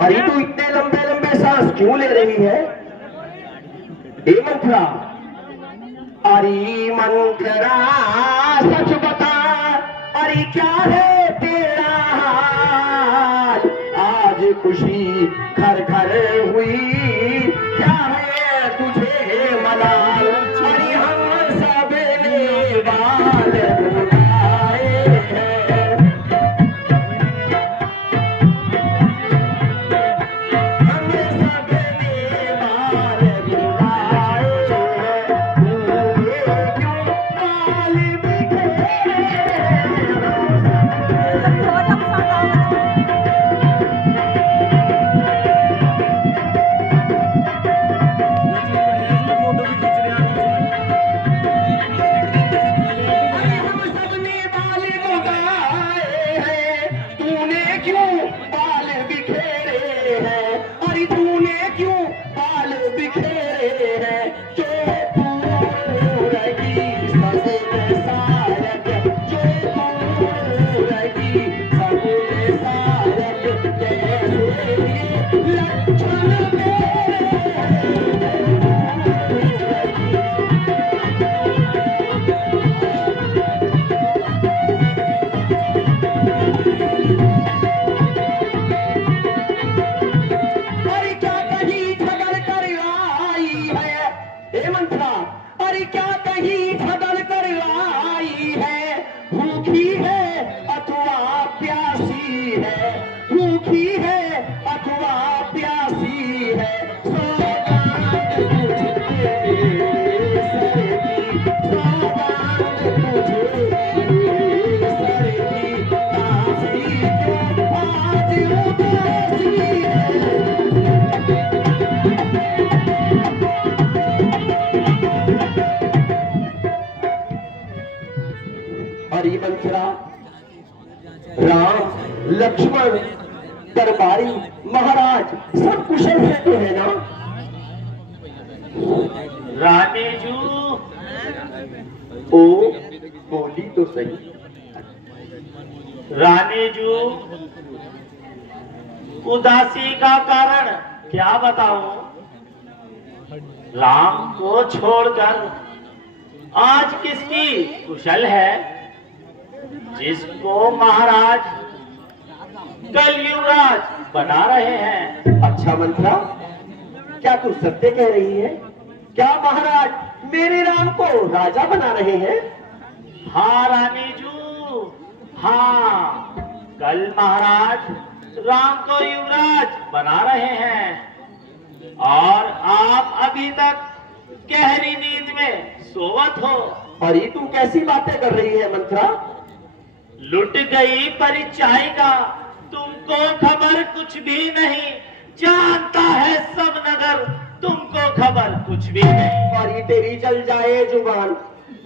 अरे तू इतने लंबे लंबे सांस क्यों ले रही है? ए मंत्रा, अरे मंत्रा सच बता, अरे क्या है तेरा हाल? आज खुशी घर घर हुई, क्या है तुझे मलाल? अरे हम सब ने बाल बुलाए हैं, हम सब ने बाल बुलाए हैं, तूने क्यों बाल बिखेरे? अरे हम सब ने बाल मुलाए हैं, तूने क्यों बाल बिखेरे हैं? अरे तूने क्यों बाल बिखेरे हैं? जो तू रही सबने सारक, जो तू रही सबने सारक, जैसे ये लक्षण मेरे अरे क्या कहीं झगड़ कर आई है? हे मंत्रा, अरे क्या कहीं झगड़ कर आई है? भूखी है अथवा प्यासी है, भूखी है अथवा प्यासी है, सौगात तुझे सरगी, सौगात तुझे सरगी, काशी क्यों आज उदासी है? अरे मंत्रा, राम लक्ष्मण दरबारी महाराज सब कुशल है तो है ना? रानी जू, ओ बोली तो सही। रानी जू, उदासी का कारण क्या बताऊं? राम को छोड़कर आज किसकी कुशल है? जिसको महाराज कल युवराज बना रहे हैं। अच्छा मंत्रा, क्या तू सत्य कह रही है? क्या महाराज मेरे राम को राजा बना रहे हैं? हाँ रानी जू, हाँ, कल महाराज राम को युवराज बना रहे हैं और आप अभी तक गहरी नींद में सोवत हो। अरे तू कैसी बातें कर रही है मंत्रा? लुट गई परिचायिका, तुमको खबर कुछ भी नहीं, जानता है सब नगर, तुमको खबर कुछ भी नहीं। अरे तेरी जल जाए जुबान,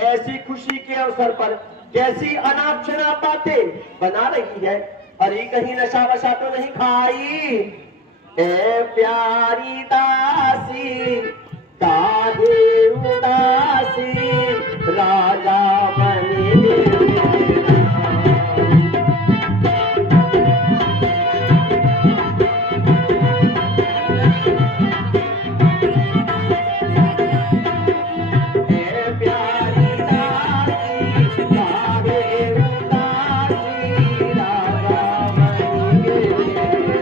ऐसी खुशी के अवसर पर कैसी अनाप शनाप बातें बना रही है? अरे कहीं नशा वशा तो नहीं खाई? ए प्यारी दासी, काहे उदासी, राजा बने मेरा। ए प्यारी दासी, काहे उदासी, राजा बने मेरा।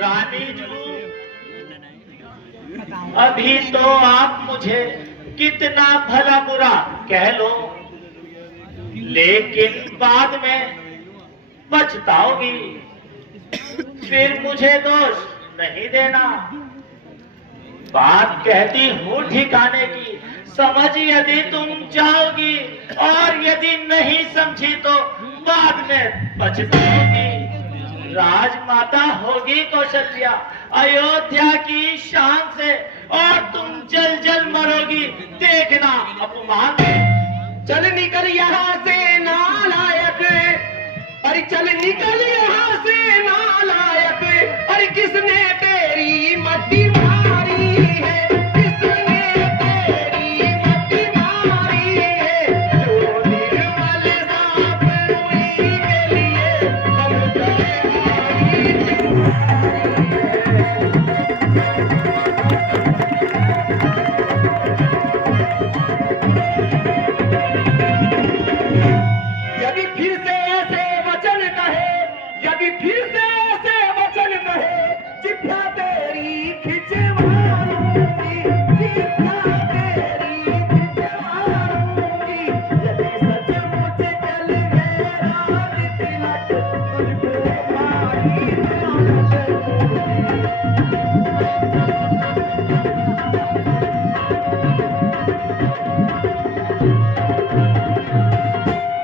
रानी जू, अभी तो आप मुझे कितना भला बुरा कह लो, लेकिन बाद में पछताओगी, फिर मुझे दोष नहीं देना। बात कहती हूँ ठिकाने की, समझ यदि तुम जाओगी, और यदि नहीं समझी तो बाद में पछताओगी। राजमाता होगी कौशल्या अयोध्या की शान से, और तुम जल जल मरोगी, देखना अपमान। चल निकल यहाँ से नालायक, अरे चल निकल यहाँ से नालायक, अरे किसने तेरी मट्टी मारी है, किसने तेरी मट्टी मारी है, जो निर्मल साफ हुई के लिए हम यदि फिर से ऐसे वचन कहे, यदि फिर से ऐसे वचन कहे, जिभ्या तेरी खिंचवाऊंगी, जिभ्या तेरी खिंचवाऊंगी, यदि सचमुच चल गए राज तिलक, तुझको पानी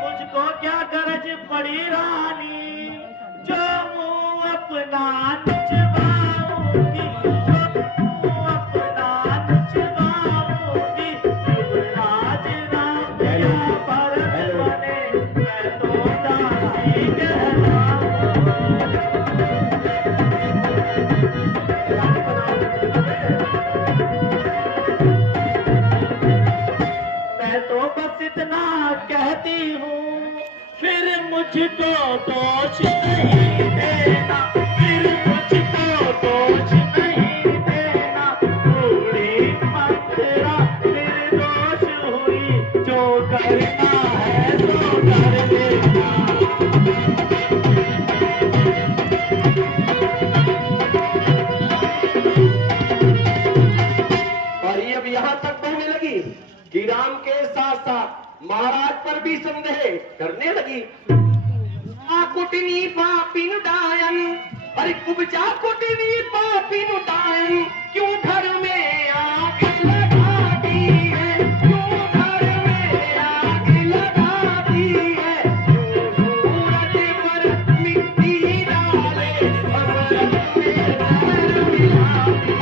मुझको क्या गरज पड़ी रानी, जो मुंह अपना नचवाऊंगी, जो मुंह अपना नचवाऊंगी, युवराज राम या भरत बने, मैं तो दासी मैं तो बस इतना कहती हूँ, फिर मुझको दोष नहीं देना, फिर मुझको दोष नहीं देना। पूरी मंत्रा निर्दोष हुई, जो करना है सो कर देना। और ये अब यहाँ तक कहने लगी कि राम के साथ साथ महाराज पर भी संदेह करने लगी। कुटनी पापी नुडायन, अरे कुबजा कुटनी पापी नुडायन, क्यों घर में आग लगाती है, क्यों घर में आग लगाती है, क्यों सूरज पर मिट्टी डाले, अमृत में जहर मिलाती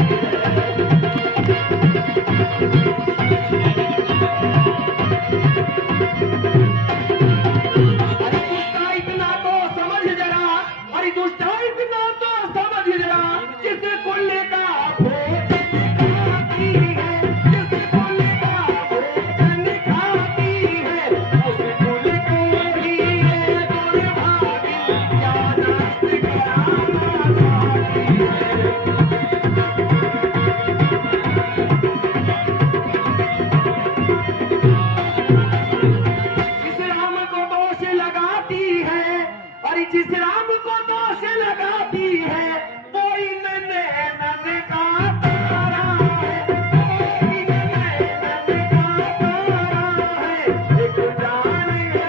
जिस राम को दोष लगाती है, वो इन नैनन का तारा है, वो इन नैनन का तारा है। एक जान है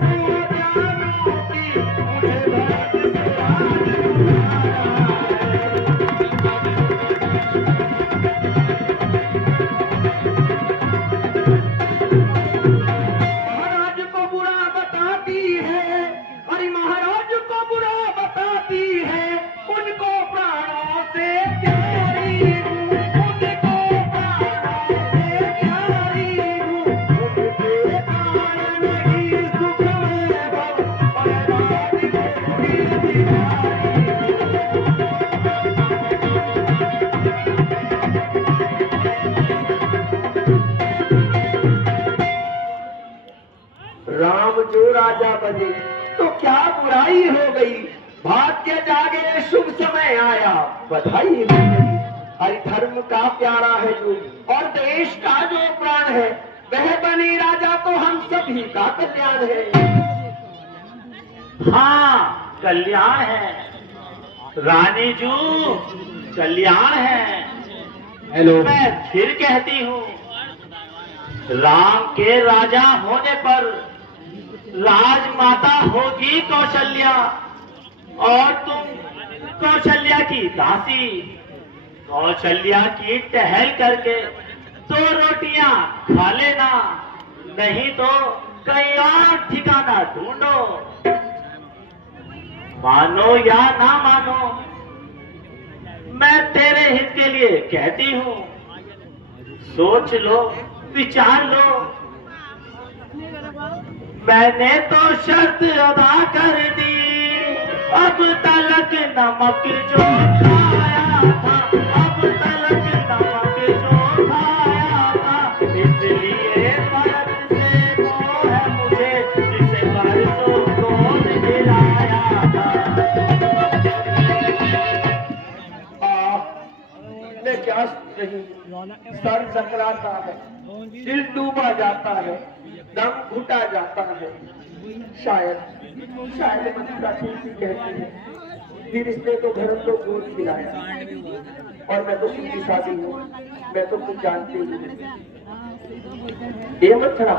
सो जानों की, मुझे भरत से आज महाराज को बुरा बताती है, अरे महाराज को बुरा बताती है, उनको प्राणों से प्यारी हूँ, उनको प्राणों से प्यारी हूँ, उनके प्राण नहीं सुख में भव, और राज भोगी बिहारी राम जो राजा बने तो क्या बुराई हो गई, भाग्य जागे शुभ समय आया, बधाई हो गई। हरि धर्म का प्यारा है जो, और देश का जो प्राण है, वह बने राजा तो हम सभी का कल्याण है। हाँ कल्याण है, रानी जू कल्याण है। हेलो। मैं फिर कहती हूँ, राम के राजा होने पर राजमाता होगी कौशल्या, और तुम कौशल्या की दासी। कौशल्या की टहल करके 2 रोटियां खा लेना, नहीं तो कहीं और ठिकाना ढूंढो। मानो या ना मानो, मैं तेरे हित के लिए कहती हूँ। सोच लो, विचार लो। मैंने तो शर्त अदा कर दी, अब तलक नमक जो खाया था, अब तलक नमक जो खाया था, इसलिए मर्द से वो है मुझे जिसे परसों गोद दिलाया था। मैं क्या नहीं, सर चकराता है, दिल डूबा जाता है, दम घुटा जाता है। शायद मथुरा ठीक ही कहती है। फिर इसने तो धर्म को गोद खिलाया, और मैं तो सीधी सादी हूँ, मैं तो कुछ जानती ही नहीं। ये मथुरा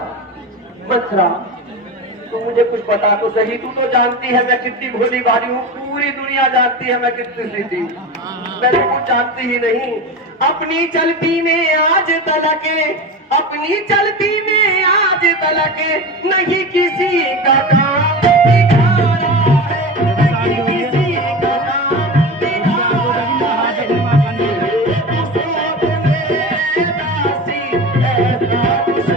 तू मुझे कुछ बता तो सही। तू तो जानती है मैं कितनी भोली भाली हूँ, पूरी दुनिया जानती है मैं कितनी सीधी हूँ। मैं तो कुछ जानती ही नहीं। अपनी चलती में आज तलक, अपनी चलती में आज तलक नहीं किसी का काम दिखाया है, नहीं किसी का काम दिखाया है। सोच ले दासी, ऐसा कुछ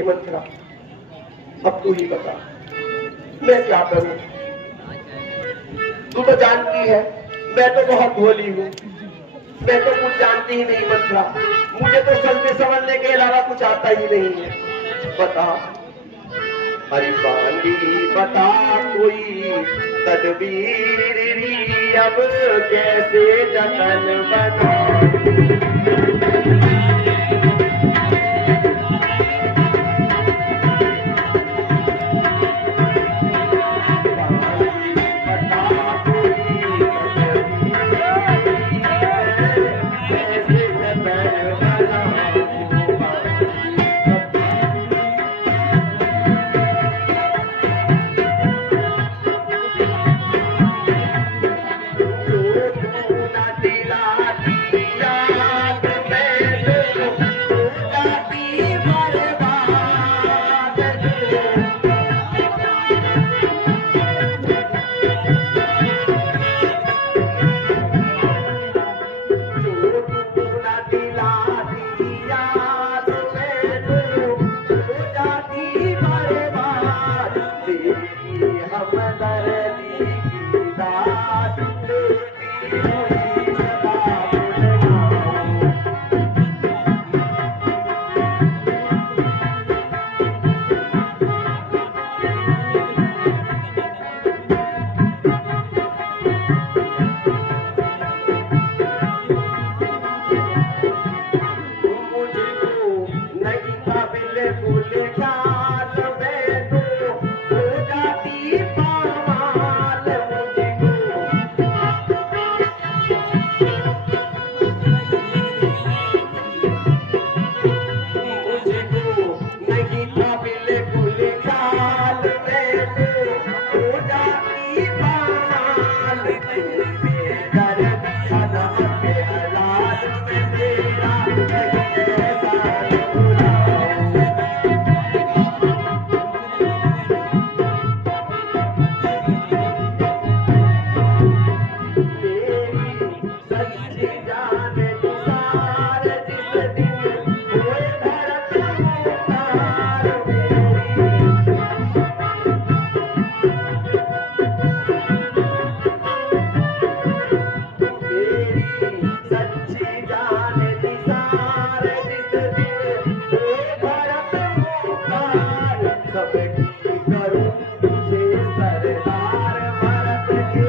मथुरा, अब तू ही बता मैं क्या करूं। तू तो जानती है मैं तो बहुत भोली हूँ, मैं तो कुछ जानती ही नहीं मथुरा। मुझे तो चलने संभलने के अलावा कुछ आता ही नहीं है। बता हरी बांधी, बता कोई तदबीर री, अब कैसे जतन बना। दिला दिया सबकी करूं तुझे सरदार भरत के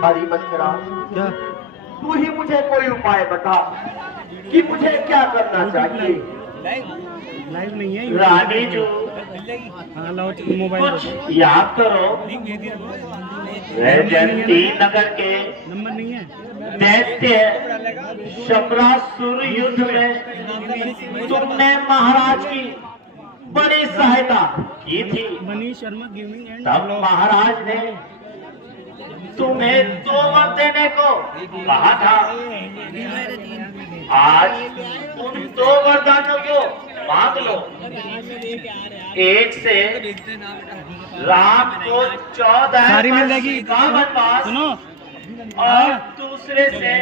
हरी मंथरा, तू ही मुझे कोई उपाय बता कि मुझे क्या करना चाहिए। लाइव नहीं है रानी जो हाँ लाओ मोबाइल कुछ याद करो, वैजयंती नगर के नंबर नहीं है दैत्य शमरासुर युद्ध में तुमने महाराज की बड़ी सहायता की थी। मनीष शर्मा गेमिंग एंड तब महाराज ने तुम्हें 2 वर देने को कहा था। आज उन 2 वरदानों को मांग लो। एक से राम को 14 सारी मिल जाएगी। का वनवास सुनो और दूसरे से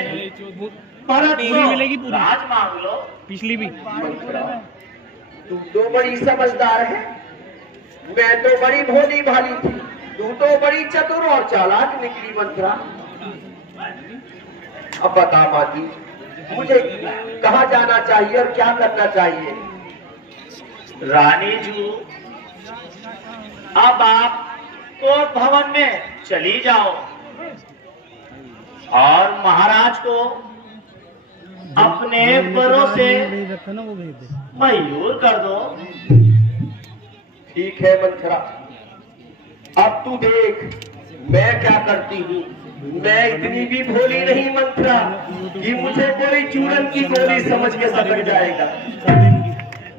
भरत पूरी को मिलेगी पूरी। राज मांग लो। पिछली भी तुम तो बड़ी समझदार है, मैं तो बड़ी भोली भाली थी, तू तो बड़ी चतुर और चालाक निकली मंत्रा। अब बता माती, मुझे कहाँ जाना चाहिए और क्या करना चाहिए। रानी जू, अब आप कोर्ट भवन में चली जाओ और महाराज को अपने बरों से रखा ना वो भेज दे। मयूर कर दो। ठीक है मंत्रा, अब तू देख मैं क्या करती हूँ। मैं इतनी भी भोली नहीं मंत्रा कि मुझे कोई चूरन की गोली समझ के सटक जाएगा।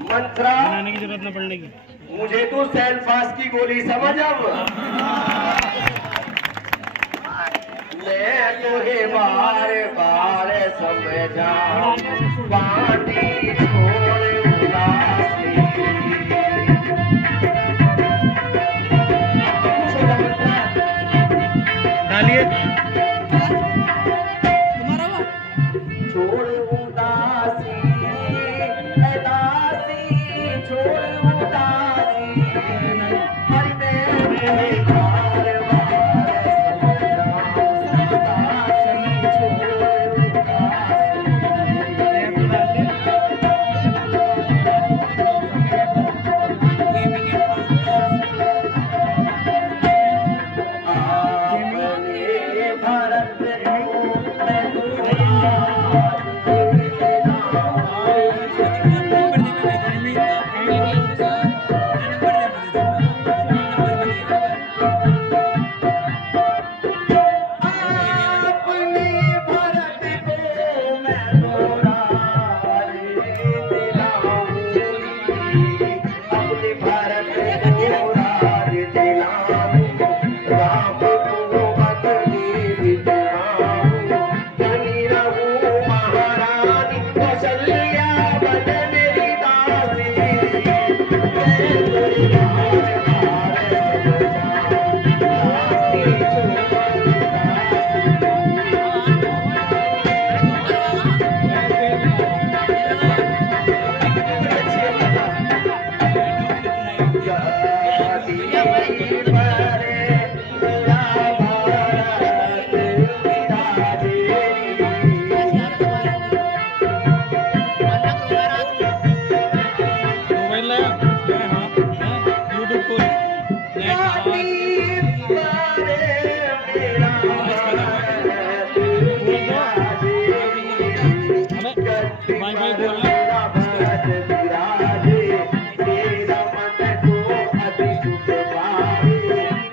मंत्रा बनाने की जरूरत न पड़ने की। मुझे तो सैलफास की गोली समझ। अब मैं तुझे बार बार समझा, पानी छोड़ उदासी। डालिए छोड़ उदासी, दासी छोड़ उदासी। हरि मैं बार बार समझा, दासी छोड़ आपने भरत को मैं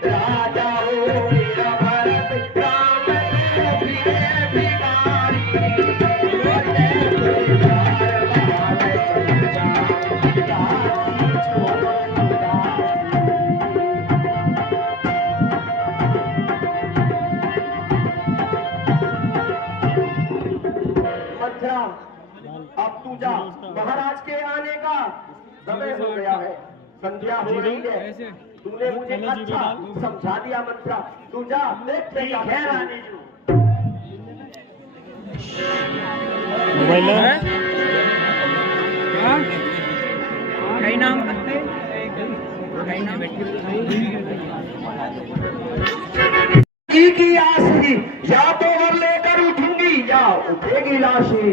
राजा हो मेरा भारत राम अब तू जा, महाराज के आने का समय हो गया है, संध्या हो रही है। तूने मुझे अच्छा समझा दिया मंत्रा, तू जा देख ले क्या है रानी जी। मोबाइल कहीं नाम कहीं नाम की आस ही, या तो वर लेकर उठूंगी या उठेगी लाश ही।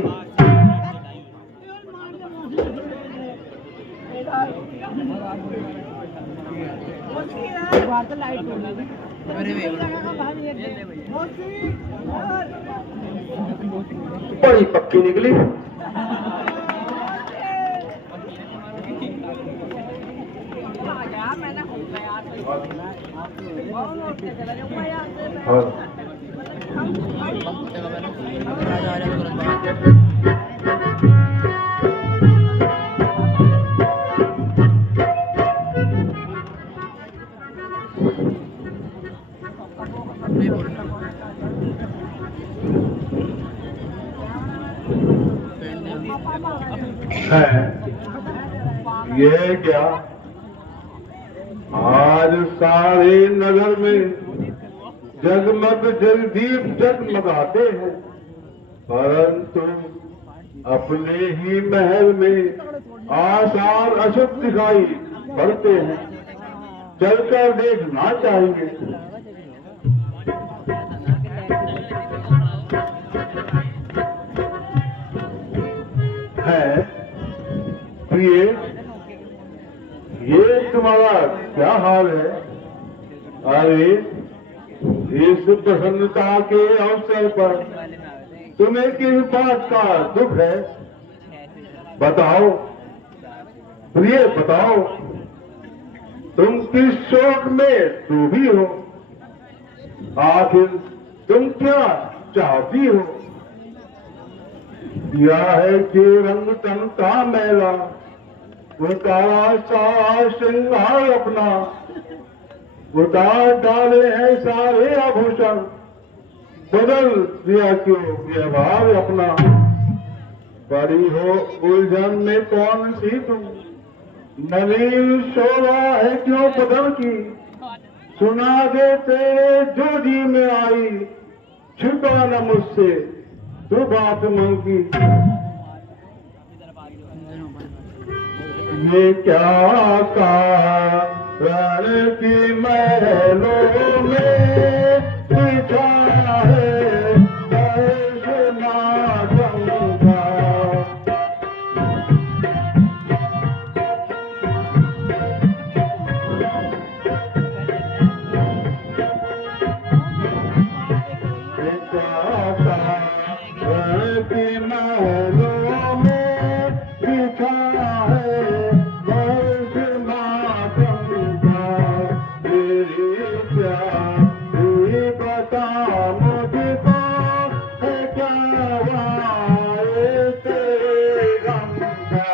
बड़ी पक्की निकली। है ये क्या, आज सारे नगर में जगमग जगदीप जगमगाते हैं, परंतु अपने ही महल में आसार अशुभ दिखाई पड़ते हैं। चलकर देखना चाहिए। है प्रिय, ये तुम्हारा क्या हाल है? अरे इस प्रसन्नता के अवसर पर तुम्हें किस बात का दुख है? बताओ प्रिय, बताओ, तुम किस शोक में डूबी हो? आखिर तुम क्या चाहती हो? यह है कि रंग तन का मैला, उतारा सारा श्रृंगार अपना, उतार डाले हैं सारे आभूषण, बदल दिया क्यों व्यवहार अपना? बड़ी हो उलझन में कौन सी तुम, नवीन शोभा है क्यों बदल की? सुना दे तेरे जो जी में आई, छुपा न मुझसे तू बात मंगी। ये क्या कारण की महलों में बिछा है ऐसना गंगा। की महलों में बिछा है वर्ष मातंगा। तेरी प्यारी बता मुझको है क्या वाए तेरे गम का?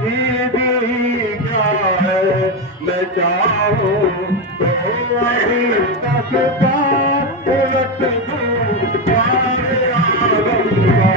दीदी क्या है मैं चाहूं तो अभी तक का उलट दूं सारे आलम का।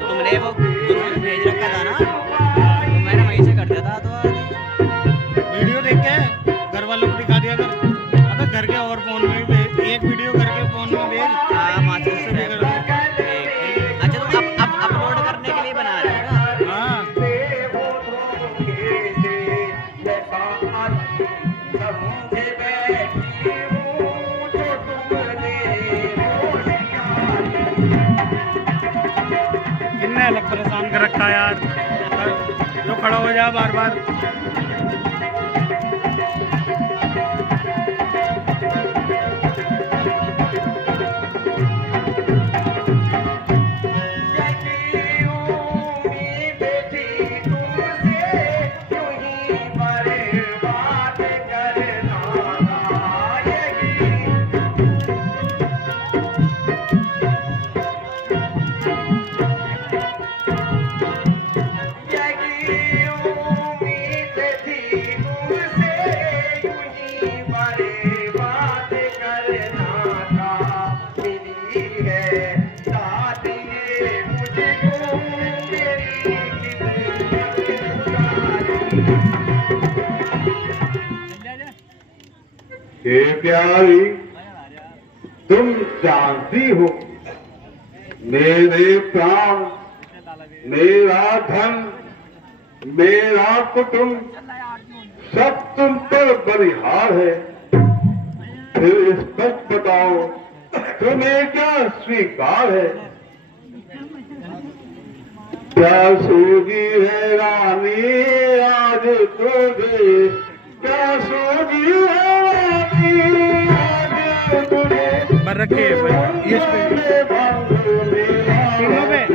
तुमने वो भेज रखा था ना, तो मैंने वहीं से कर दिया था। तो वीडियो देख के घर वालों को दिखा दिया कर। अबे घर के और फोन में भी भेज, एक वीडियो करके फोन में भेज। अच्छा, तो अब अपलोड करने के लिए बना रहे हो ना? हाँ, कितने अलग परेशान कर रखा है यार, जो खड़ा हो जा बार बार। हे प्यारी, तुम जानती हो मेरे प्राण, मेरा धन, मेरा कुटुंब सब तुम पर बलिहार है। फिर स्पष्ट बताओ, तुम्हें क्या स्वीकार है? क्या सोगी है रानी आज तुझे, क्या सोगी है रानी आज तुझे। बर रखे ये तीनों पे बैठा हुआ है।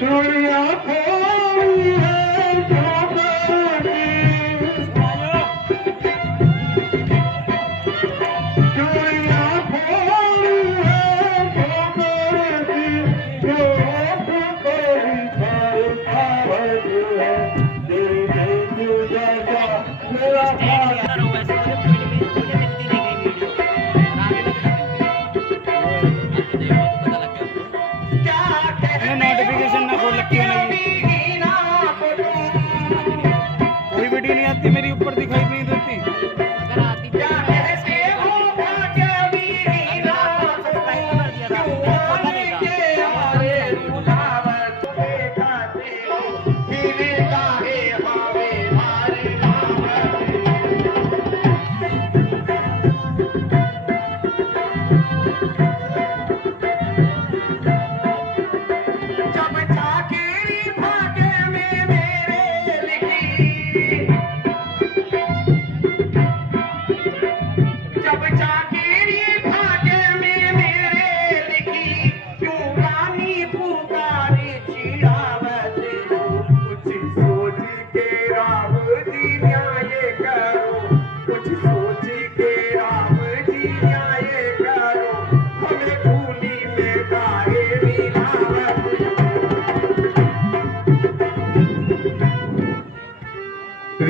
चूड़ियां खोई है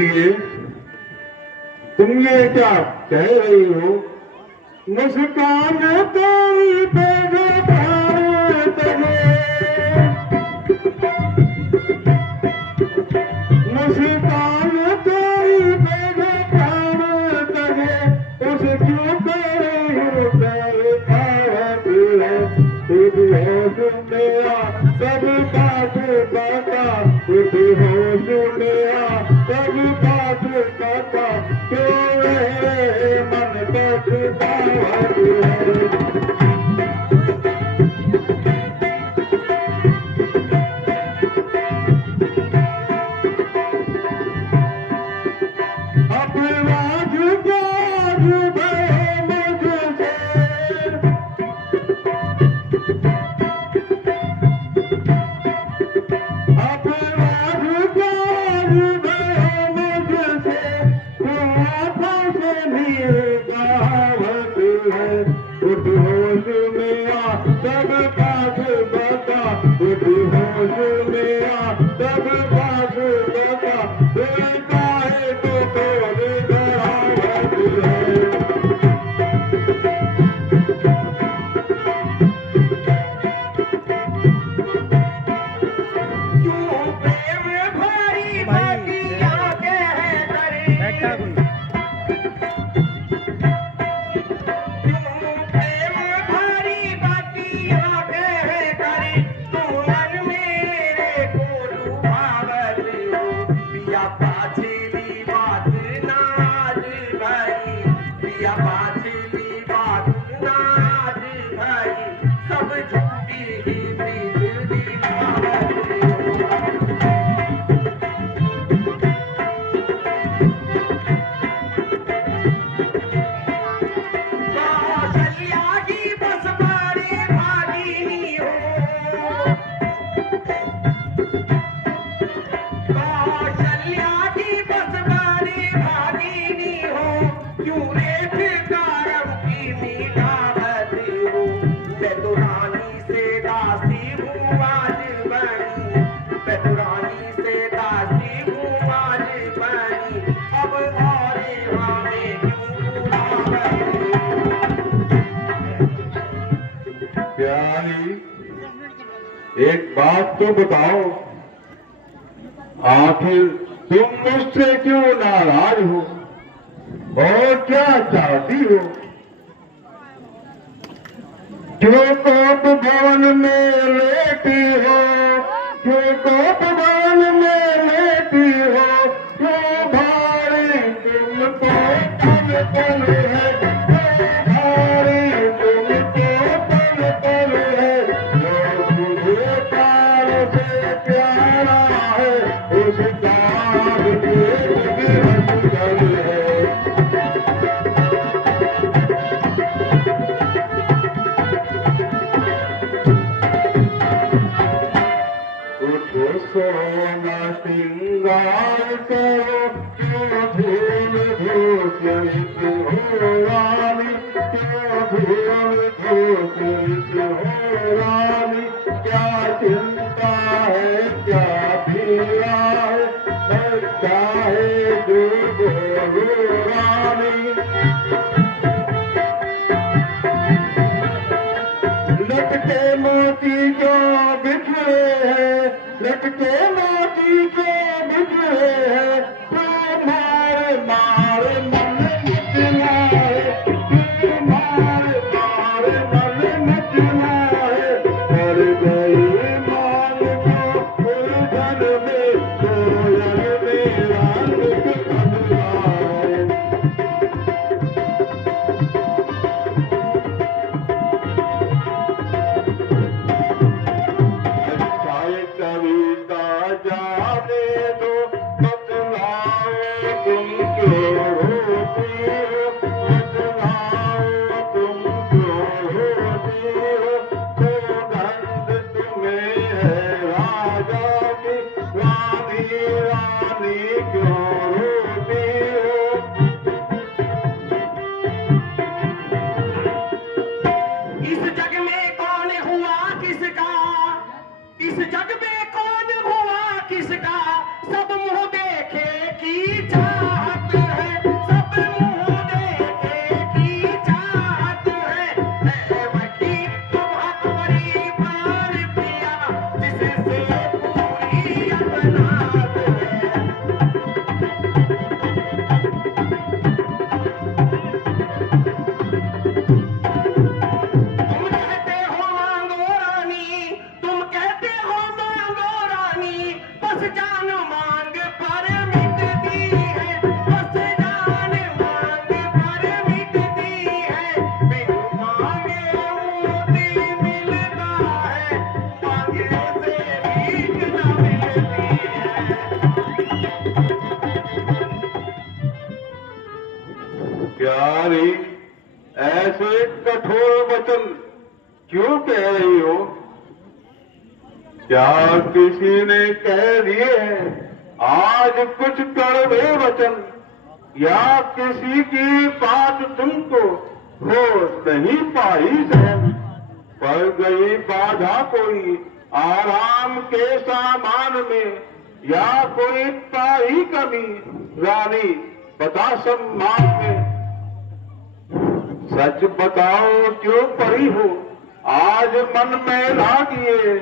चलिए, तुम ये क्या कह रही हो? मुस्कान तेरी पे जो प्राण तले, मुस्कान तेरी पे जो प्राण तले, उसे क्यों कर रही हो प्यार खावत है? खुद होश मेरा सब बात बाता, खुद होश मेरा सब बात बाता, क्यों रहे मन पछतावत है? अपना झुका झुका मुझसे, अपना झुका झुका मुझसे, तुम आँखों से मेरे कहावत है। खुद होश मेरा सब बात बता, खुद होश मेरा सब बात बता, दिल काहे तो तोड़ करावत है। क्यों प्रेम भरी बातियां कह करे, बैठा कोई क्यों प्रेम भरी बातियां कह करे, तू मन मेरे को डुबावत हो। पिया पाछली बात नाज भरी, पिया पाछली बात नाज भरी, सब झूठी ही प्रीत दिखावत हो। कौशल्या की बस बड़े भागिनी हो, कौशल्या की बस बड़े भागिनी हो, क्यों रेख कारम की निगाहत हो। मैं तो रानी से दासी हूँ आज बनी, मैं तो रानी से दासी हूँ आज बनी, अब और हमें क्यों बुलावत हो। प्यारी, एक बात तो बताओ, आखिर तुम मुझसे क्यों नाराज हो और क्या चाहती हो? क्यों कोप भवन में लेटी हो, क्यों कोप भवन में लेटी हो, क्यों भारी तुमको पल पल है, क्यों भारी तुमको पल पल है, जो तुझे प्यार से प्यारा है, उस प्यार के विरह जल है। उठो सोना श्रृंगार करो, क्यों धूल धूसरित हो रानी, क्यों धूल धूसरित हो रानी, क्या चिंता है क्या पीड़ा है, बच्चा है जो गोरो रानी। लटके मोती जो बिखरे हैं, लटके मोती जो बिखरे हैं, तू मार मार मन मचला है, तू मार मार मन मचला है, कर गई मान को उलझन में, कोयल मेरा रंग बदला है। चाहे कविता जाने दो, बतलाओ तुम क्यों रोती हो, बतलाओ तुम क्यों रोती हो, सौगंध तुम्हें है राजा की, रानी रानी क्यों रोती हो। इस जग में कौन हुआ किसका, इस जग में कौन हुआ किसका, सब मुंह देखे की प्यारी, ऐसे कठोर वचन क्यों कह रही हो? क्या किसी ने कह दिए हैं आज कुछ कड़वे वचन, या किसी की बात तुमको हो नहीं पाई सहन? पड़ गई बाधा कोई आराम के सामान में, या कोई पाई कमी रानी बता सम्मान में? सच बताओ क्यों पड़ी हो आज मन में लागिए,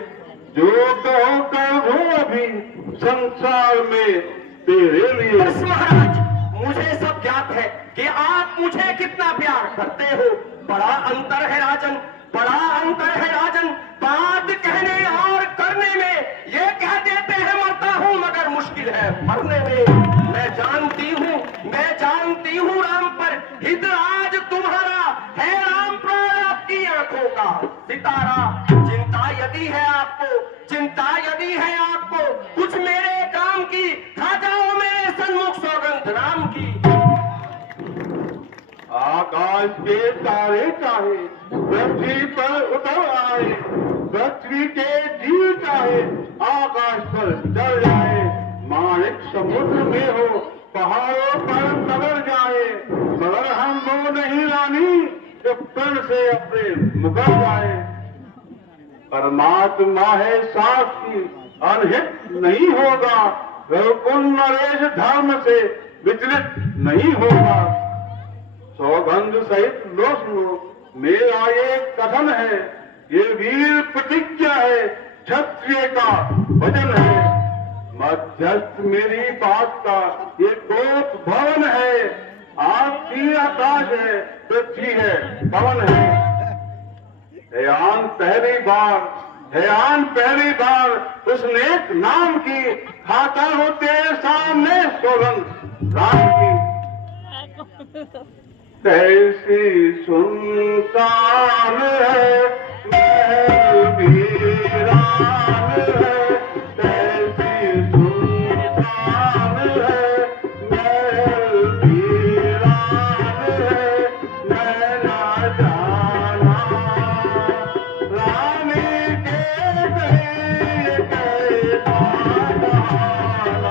जो कहो कहो अभी संसार में तेरे लिए। बस महाराज, मुझे सब ज्ञात है कि आप मुझे कितना प्यार करते हो। बड़ा अंतर है राजन, बड़ा अंतर है राजन, बात कहने और करने में। ये कह देते हैं मरता हूँ, मगर मुश्किल है मरने में। मैं जानती हूँ राम पर हित आज तुम्हारा है, राम प्राण आपकी आंखों का सितारा। चिंता यदि है आपको कुछ मेरे काम की, खा जाओ मेरे सन्मुख सौगंध राम की। आकाश के तारे चाहे पृथ्वी पर उतर आए, पृथ्वी के जीव चाहे आकाश पर चढ़ जाए, माणिक समुद्र में हो पहाड़ों पर तबर जाए, मगर हम वो नहीं रानी जो प्रण से अपने मुकर जाए। परमात्मा है साक्षी अनहित नहीं होगा, रघुकुल नरेश धर्म से विचलित नहीं होगा। सौगंध सहित लो सुनो मेरा ये कथन है, ये वीर प्रतिज्ञा है, क्षत्रिय का वचन है। मध्यस्थ मेरी बात का ये कोप भवन है, आपकी आकाश है, पृथ्वी है, पवन है। हैयान पहली बार उस नेक नाम की, खाता हो तेरे सामने सौगंध राम की। कैसी सुनसान है महल वीरान है, कैसी सुनसान है महल वीरान है, मैं ना जाना रानी के गए कैसा बहाना।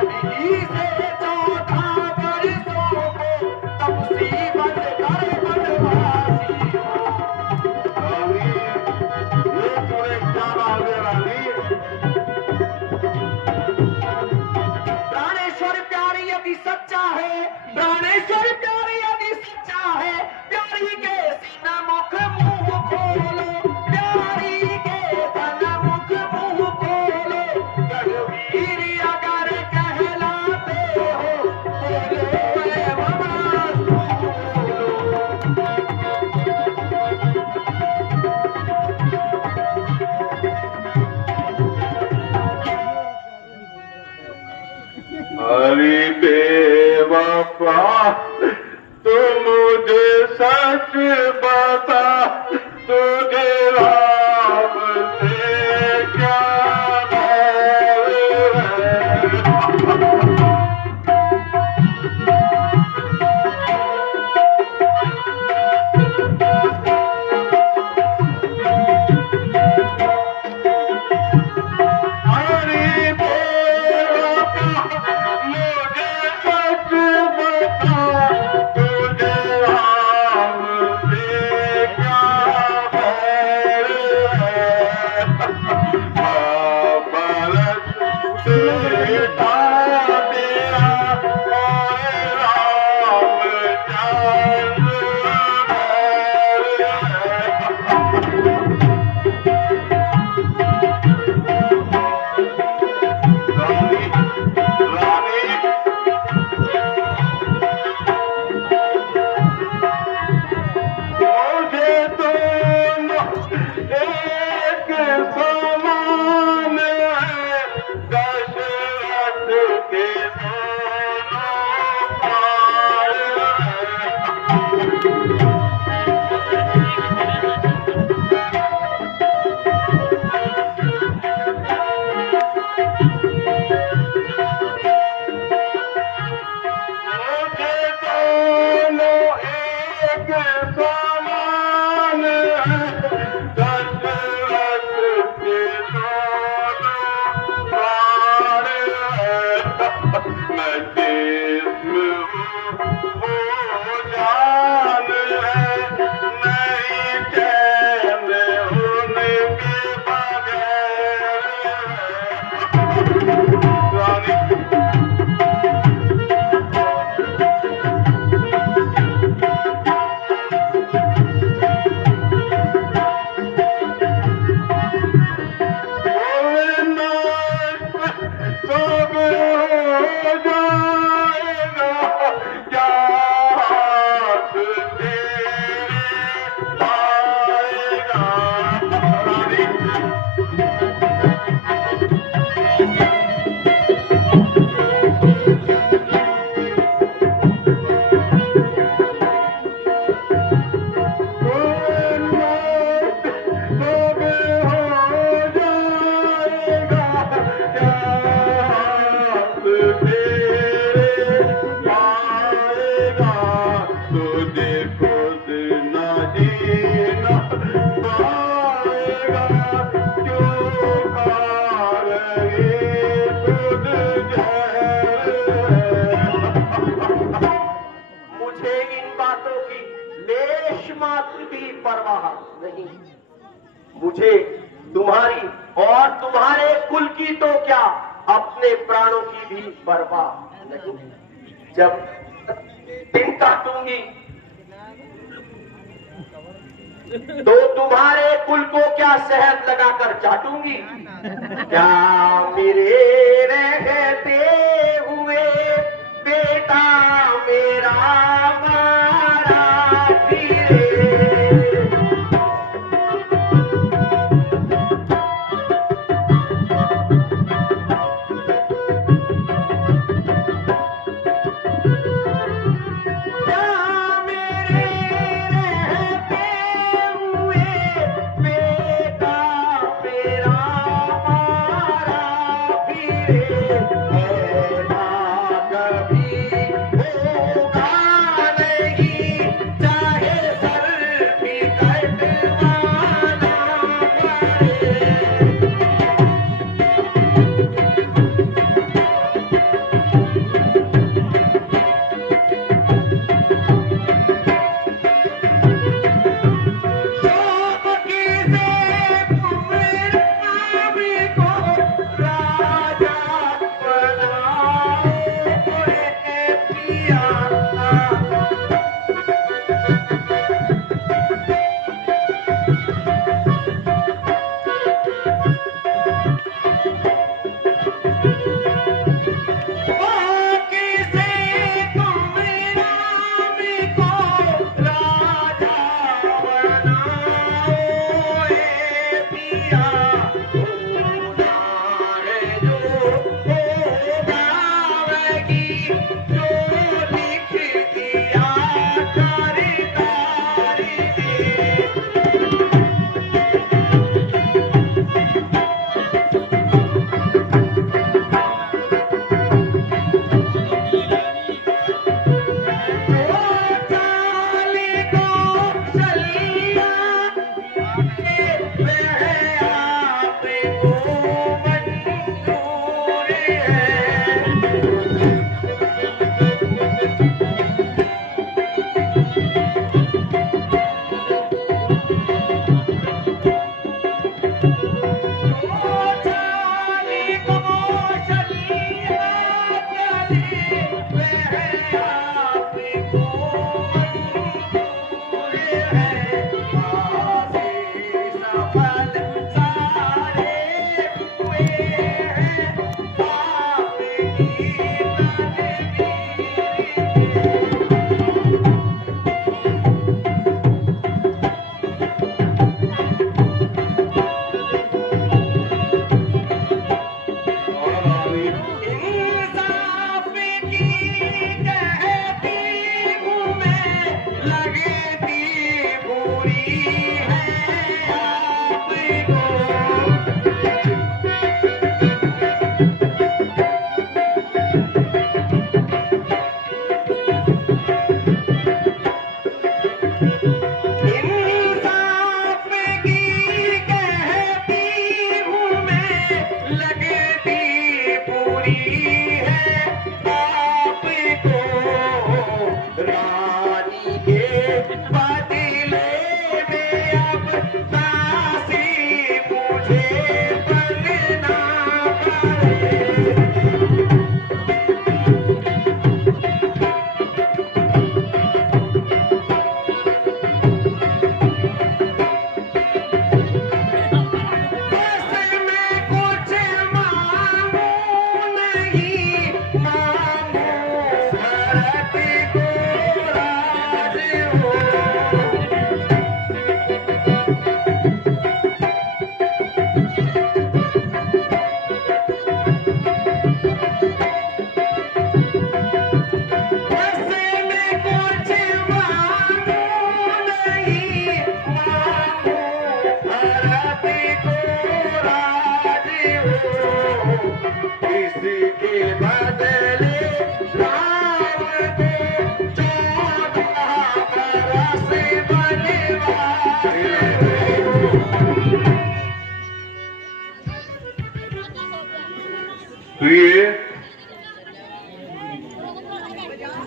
तभी से 14 बरसों को तब सी बन कर बनवासी रानी, ये तूने क्या बात है रानी? प्राणेश्वर प्यारी यदि सच्चा है, प्राणेश्वर प्यारी यदि सच्चा है, प्यारी के सीना मुख मुंह खोलो, प्यारी के सीना मुख मुंह खोलो, रघुवीर अगर कहलाते हो बोलो एवं अरे बेवफा, तू मुझे सच बता, तुझे राम से क्या बैर है? अरे बेवफा, मुझे सच बता, तुझे राम से क्या बैर है? बरस बेटा तेरा और राम चंद रानी, रानी, मुझे दोनों एक समान है, दशरथ के दोनों प्राण मुझे दोनों एक समान है, दशरथ के दोनों प्राण है। मैं जिस्म हूँ, वो जान है, नहीं चैन उनके बगैर है। रानी, सब हो जाएगा, क्या हाथ तेरे आएगा? रानी, सब हो जाएगा, क्या हाथ तेरे आएगा? तुझे खुद न जीना पाएगा, क्यों खा रही तुझ जहर? मुझे इन बातों की लेश मात्र भी परवाह नहीं। मुझे तुम्हारी और तुम्हारे कुल की तो क्या, अपने प्राणों की भी परवाह नहीं। जब दिन काटूंगी तो तुम्हारे कुल को क्या शहद लगाकर चाटूंगी? क्या मेरे रहते हुए बेटा मेरा मारा फिरे? ऐसा कभी होगा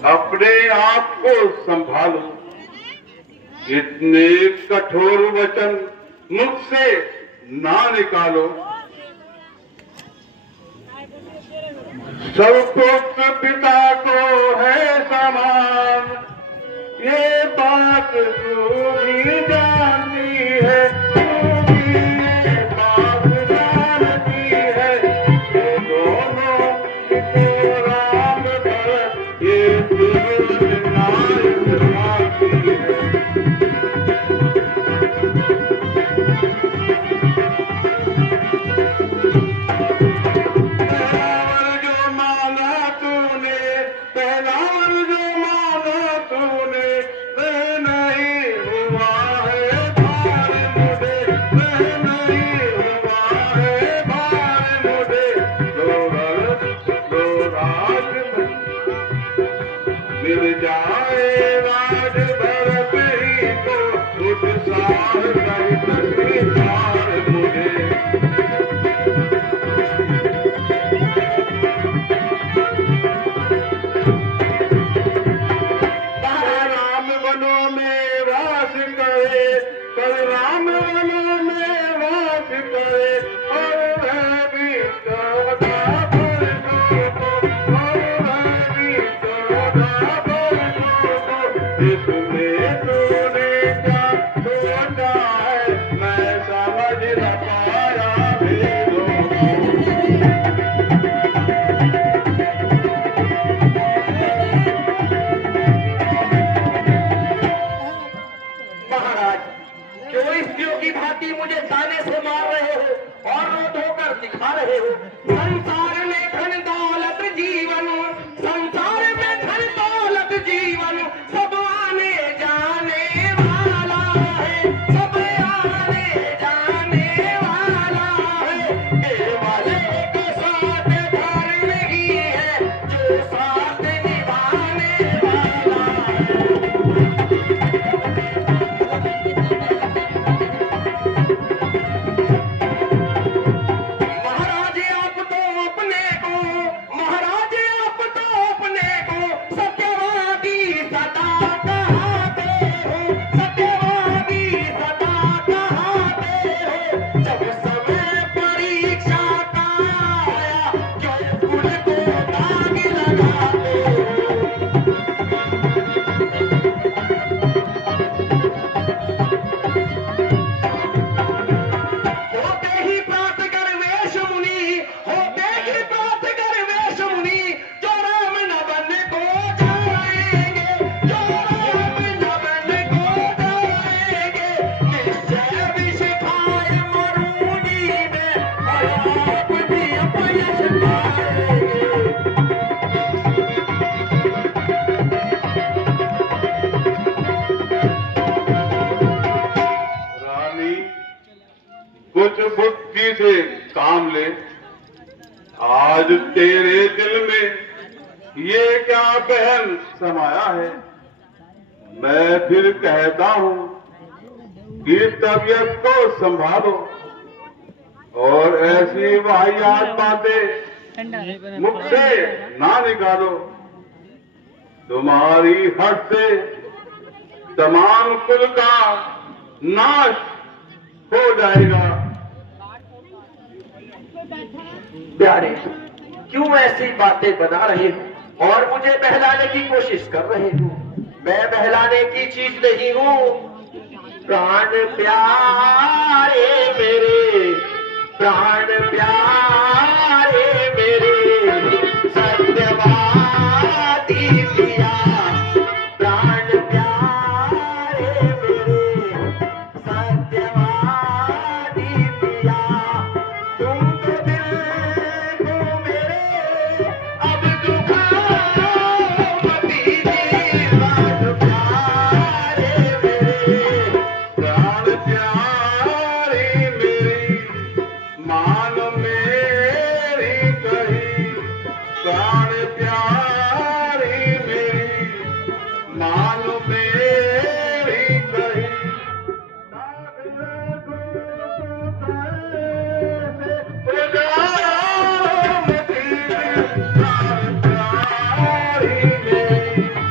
अपने आप को संभालो। इतने कठोर वचन मुख से ना निकालो। सब पुत्र पिता को है समान, ये बात तू भी जानती है, तू भी ये बात जानती है। ये दोनों तो राम भरत ये नायक मानती है। मिल जाए राज भरत ही को उत्साह सहित स्वीकार मुझे। राम वनों में वास करे, पर राम वनों में वास करे, और वह भी 14 वर्षों को, और वह भी 14 वर्षों को। इसमें तूने क्या सोचा है, मैं समझ न पाया भेदों को। महाराज, क्यों स्त्रियों की भांति मुझे ताने से मार रहे हो और रो धोकर दिखा रहे हो? संसार में धन दौलत जीवन, संसार में धन दौलत जीवन, सब आने जाने वाला है, सब आने जाने वाला है। केवल एक साथ धर्म ही है, जो साथ निभाने वाला है। महाराज आप तो अपने को, महाराज आप तो अपने को सत्यवादी सदा कहते हो, सत्यवादी सदा कहते हो। जब समय परीक्षा का आया, क्यों कुल को दाग लगाते हो? होते ही प्राप्त कर वेश मुनि, होते ही प्राप्त कर वेश मुनि, जो राम न बन को जाएंगे, जो राम न बन को जाएंगे। निश्चय विष खाए मरूनी में, और आप भी अपयश पाएंगे। रानी, कुछ बुद्धि से काम ले। आज तेरे दिल में ये क्या बहन समाया है? मैं फिर कहता हूँ कि तबीयत को संभालो, और ऐसी वाहियात बातें मुख से ना निकालो। तुम्हारी हट से तमाम कुल का नाश हो जाएगा। प्यारे, क्यों ऐसी बातें बना रहे हो और मुझे बहलाने की कोशिश कर रहे हो? मैं बहलाने की चीज नहीं हूँ। प्राण प्यारे मेरे, प्राण प्यारे मेरे, सत्यवादी पिया, प्राण प्यारे मेरे, सत्यवादी पिया। तुम तो दिल को मेरे अब दुखाओ मत दीजिए, प्राण प्यारे मेरे। प्राण प्यारी मेरी, मान मेरी कही। प्राण प्यारी मेरी, मान मेरी कही। प्राण प्यारी मेरी,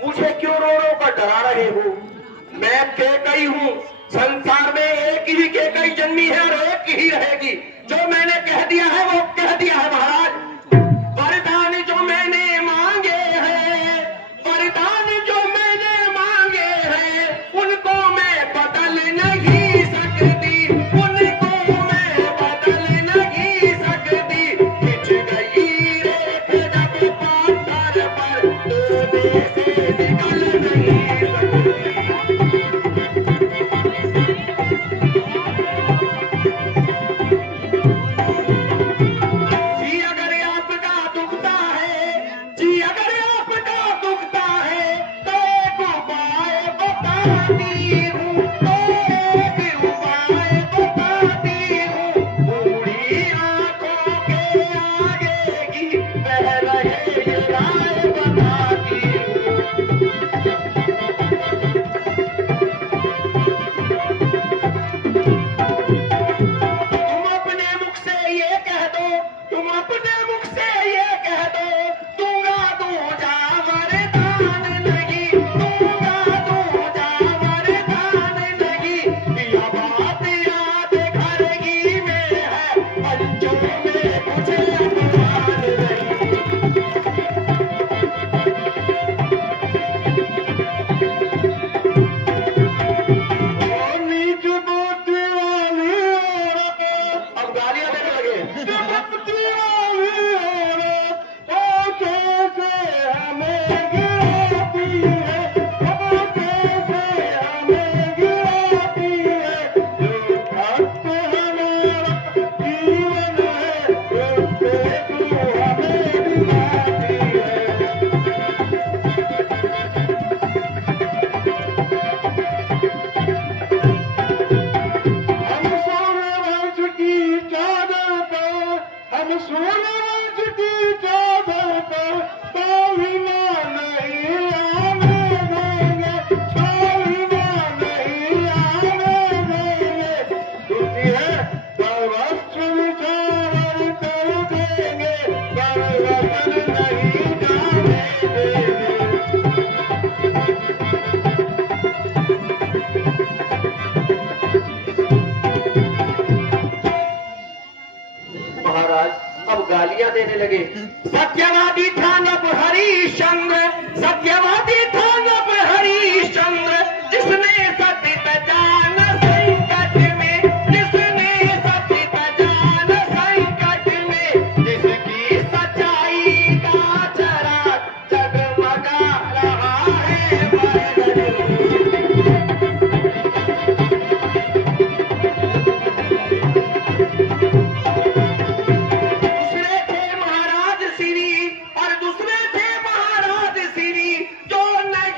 मुझे क्यों रो रो कर डरा रहे हो? मैं केकई हूँ, संसार में एक ही केकई जन्मी है और एक ही रहेगी। जो मैंने कह दिया है वो कह दिया है महाराज। वरदान जो मैंने मांगे हैं, वरदान जो मैंने मांगे हैं, उनको मैं बदल नहीं सकती, उनको मैं बदल नहीं सकती। खिंच गई रेख जब पत्थर पर, डूबे से निकल नहीं सकती। जी अगर आपका दुखता है, जी अगर आपका दुखता है, तो एक उपाय बताती हूँ, तो एक उपाय बताती हूँ। बूढ़ी आंखों के आगे की बह रहे ये राय बताती हूँ। तुम अपने मुख से ये कह दो, तुम अपने मुख से ये कह दो, दूंगा दूजा वरदान नहीं, दूंगा दूजा वरदान नहीं। यह बात याद घर की में है, पंचों में कुछ अपमान नहीं। नीच बुद्धि वाली औरत, अब गालियां देने लगे। बुद्धि वाली औरत, ओ कैसे हमें गिराती है, ओ कैसे हमें गिराती है। जो भक्त हमारा जीवन है, उससे तू हमें दिलाती है। हम सोने वंश की चादर पर, हम सोने वंश की चादर पर पाविना नहीं आने देंगे, पाविना नहीं आने देंगे। दुखी है सर्वस्व निछावर कर देंगे, सर्वस्व नहीं जाने देंगे। महाराज अब गालियां देने लगे। सत्यवादी था नभ हरिश्चंद्र, सत्यवादी था नभ हरिश्चंद्र, जिसने सतित जान संकट में, जिसने सतित जान संकट में, जिसकी सच्चाई का चराग जगमगा रहा है बदन। दूसरे थे महाराज श्री, और दूसरे थे महाराज श्री, जो नहीं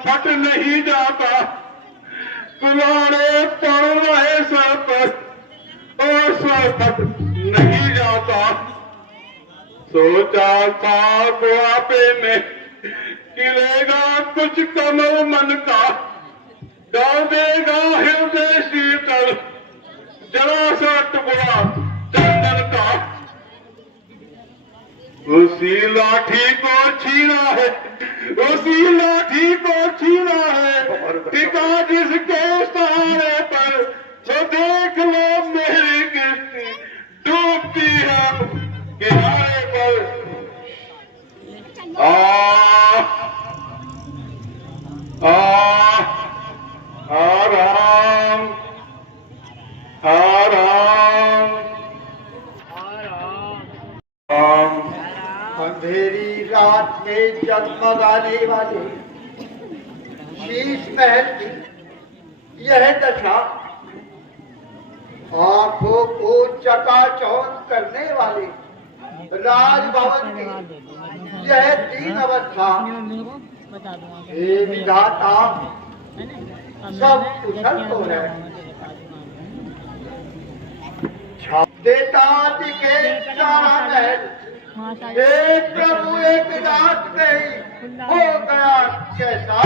फट नहीं जाता, कुलाड़े पड़ रहे सर पर और सर फट नहीं जाता। सोचा था बुढ़ापे में खिलेगा कुछ कमल मन का, डाल देगा हृदय शीतल जरा सा टुकड़ा चंदन का। उसी लाठी को छीना है, उसी लाठी को छीना है, टिका जिसके सहारे पर, तो देख लो मेरी किस्ती डूबती है किनारे पर। राम अंधेरी रात में जगमगाने वाले शीश महल की यह दशा, आंखों को चकाचौंध करने वाले राजभवन की यह दीन अवस्था, हे विधाता सब कुशल तो है। देता दिखे सारा महल, एक प्रभु एक रात गई हो गया कैसा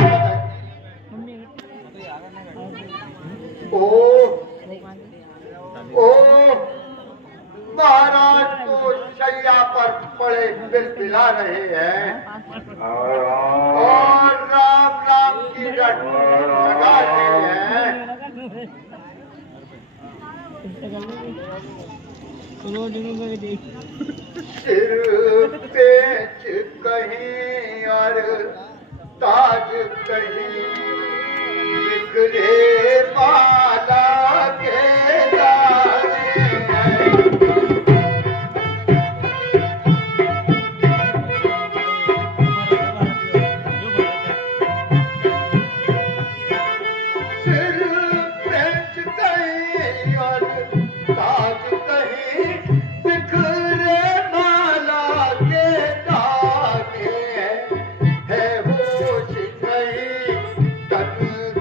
ओ महाराज तो शैया पर पड़े बिलबिला रहे हैं और राम राम की रट लगा रहे हैं। सिर पेच कहीं और ताज कहीं, बिखरे माला के दाने हैं। सिर पेच कहीं और ताज कहीं, बिखरे माला के दाने है होश नहीं तन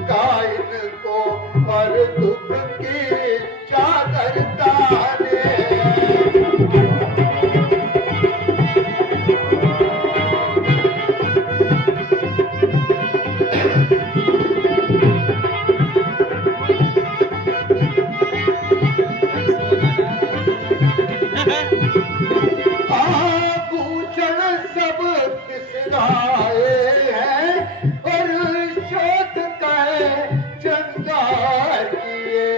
का इनको, और दुख की चादर ताने। आभूषण सब किसराए हैं और शोध का श्रृंगार किए।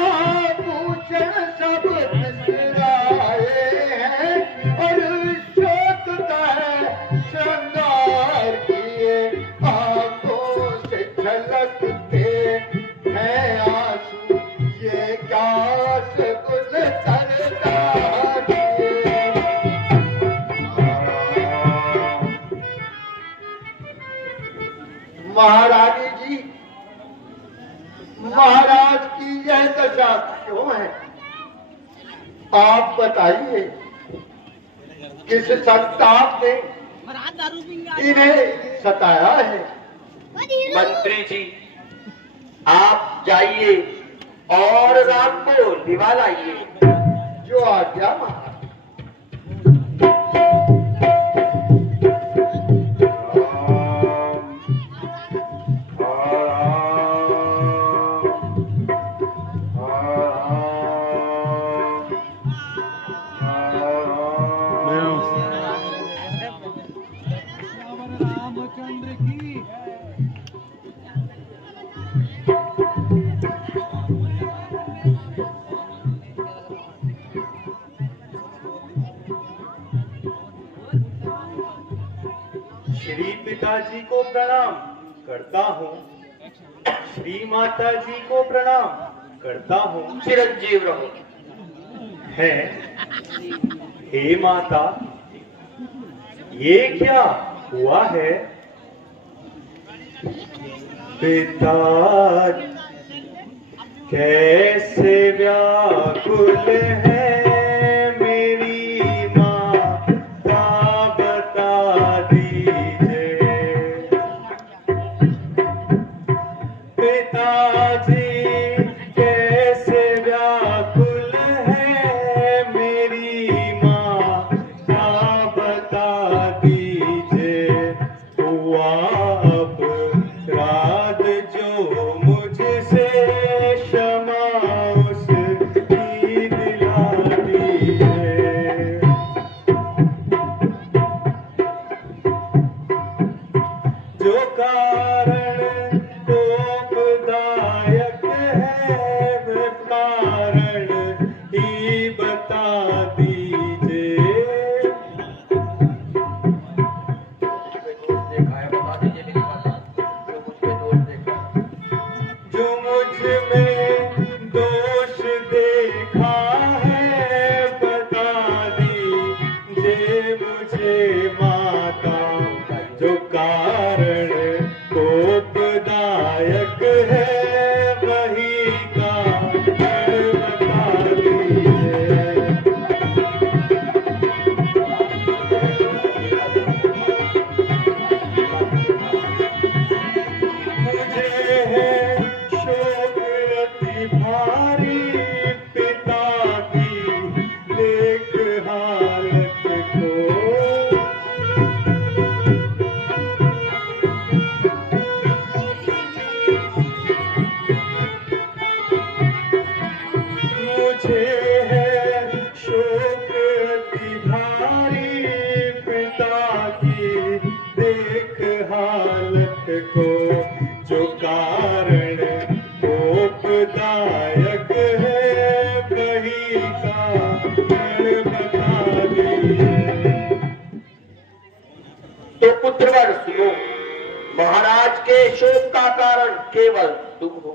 आभूषण सब किसराए हैं और शोध का श्रृंगार किए। आंखों से झलकते हैं आंसू, ये क्या सगुन करता किए। महारानी जी, महाराज की यह दशा क्यों है? आप बताइए, किस संताप ने इन्हें सताया है? मंत्री जी, आप जाइए और रात को दिवा लाइए। जो आज्ञा महाराज। श्री पिताजी को प्रणाम करता हूँ, श्री माता जी को प्रणाम करता हूँ। चिरंजीव रहो। है हे माता, ये क्या हुआ है? कैसे व्याकुल है मेरी माता बता दीजिए। पिताजी कैसे व्याकुल है मेरी माता बता दीजिए। हुआ अपराध जो मुझसे क्षमा उसकी दिला दीजिए। जो कारण कोपदायक है वह कारण ही बता दीजिए। जो मुझ में दोष देखा है बता दीजिए मुझे माता। जो कारण कोपदायक है वही कारण बता दीजिए। मुझे है शोक अति भारी पिता की देख हालत को। मुझे है शोक अति भारी पिता की देख हालत को। जो कारण कोपदायक है वही कारण बता दीजिए। तो पुत्रवर सुनो, महाराज के शोक का कारण केवल तुम हो।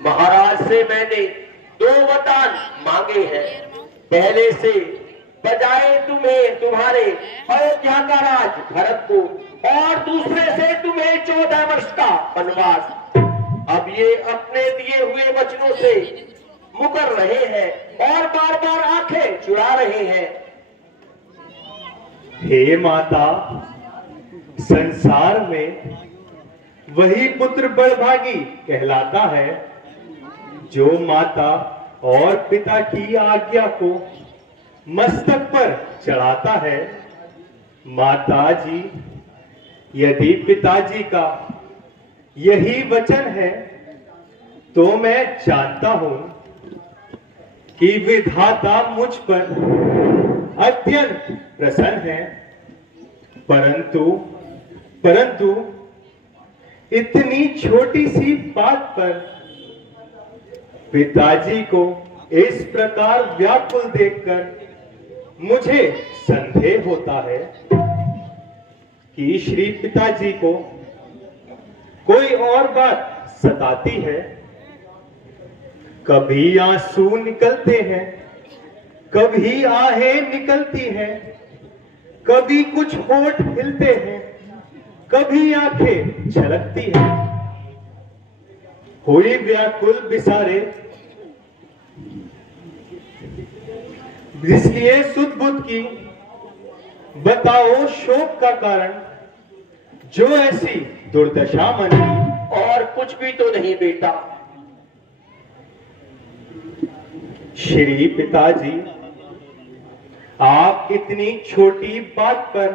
महाराज से मैंने 2 वरदान मांगे हैं। पहले से बजाए तुम्हें तुम्हारे अयोध्या का राज भरत को, और दूसरे से तुम्हें 14 वर्ष का वनवास। अब ये अपने दिए हुए वचनों से मुकर रहे हैं और बार बार आंखें चुरा रहे हैं। हे माता, संसार में वही पुत्र बड़भागी कहलाता है जो माता और पिता की आज्ञा को मस्तक पर चढ़ाता है। माता जी, यदि पिताजी का यही वचन है तो मैं जानता हूं कि विधाता मुझ पर अत्यंत प्रसन्न है। परंतु इतनी छोटी सी बात पर पिताजी को इस प्रकार व्याकुल देखकर मुझे संदेह होता है कि श्री पिताजी को कोई और बात सताती है। कभी आंसू निकलते हैं, कभी आहें निकलती हैं, कभी कुछ होठ हिलते हैं, कभी आंखें झलकती हैं। हुई व्याकुल बिसारे, इसलिए सुध बुध की बताओ शोक का कारण, जो ऐसी दुर्दशा मनी। और कुछ भी तो नहीं बेटा। श्री पिताजी, आप इतनी छोटी बात पर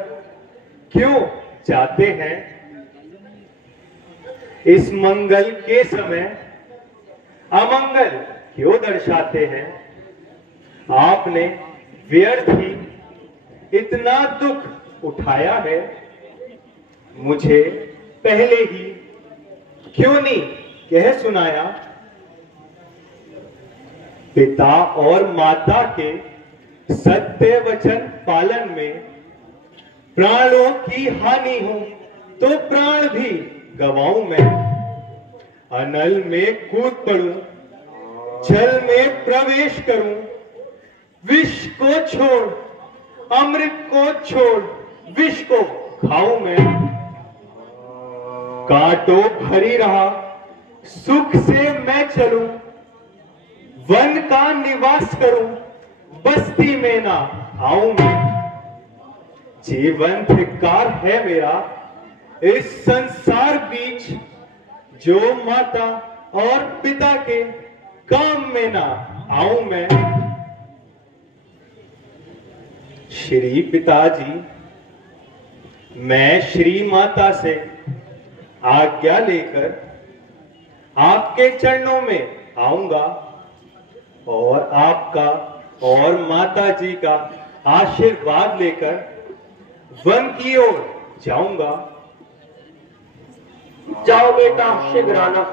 क्यों जाते हैं? इस मंगल के समय अमंगल क्यों दर्शाते हैं? आपने व्यर्थ ही इतना दुख उठाया है, मुझे पहले ही क्यों नहीं कह सुनाया? पिता और माता के सत्य वचन पालन में प्राणों की हानि हो तो प्राण भी गवाऊं मैं। अनल में कूद पड़ूं, जल में प्रवेश करूं, विष को छोड़ अमृत को छोड़ विष को खाऊं मैं। कांटों भरी रहा सुख से मैं चलूं, वन का निवास करूं, बस्ती में ना आऊं मैं। जीवन धिक्कार है मेरा इस संसार बीच, जो माता और पिता के काम में ना आऊं मैं। श्री पिताजी, मैं श्री माता से आज्ञा लेकर आपके चरणों में आऊंगा और आपका और माता जी का आशीर्वाद लेकर वन की ओर जाऊंगा। जाओ बेटा, शीघ्र आना।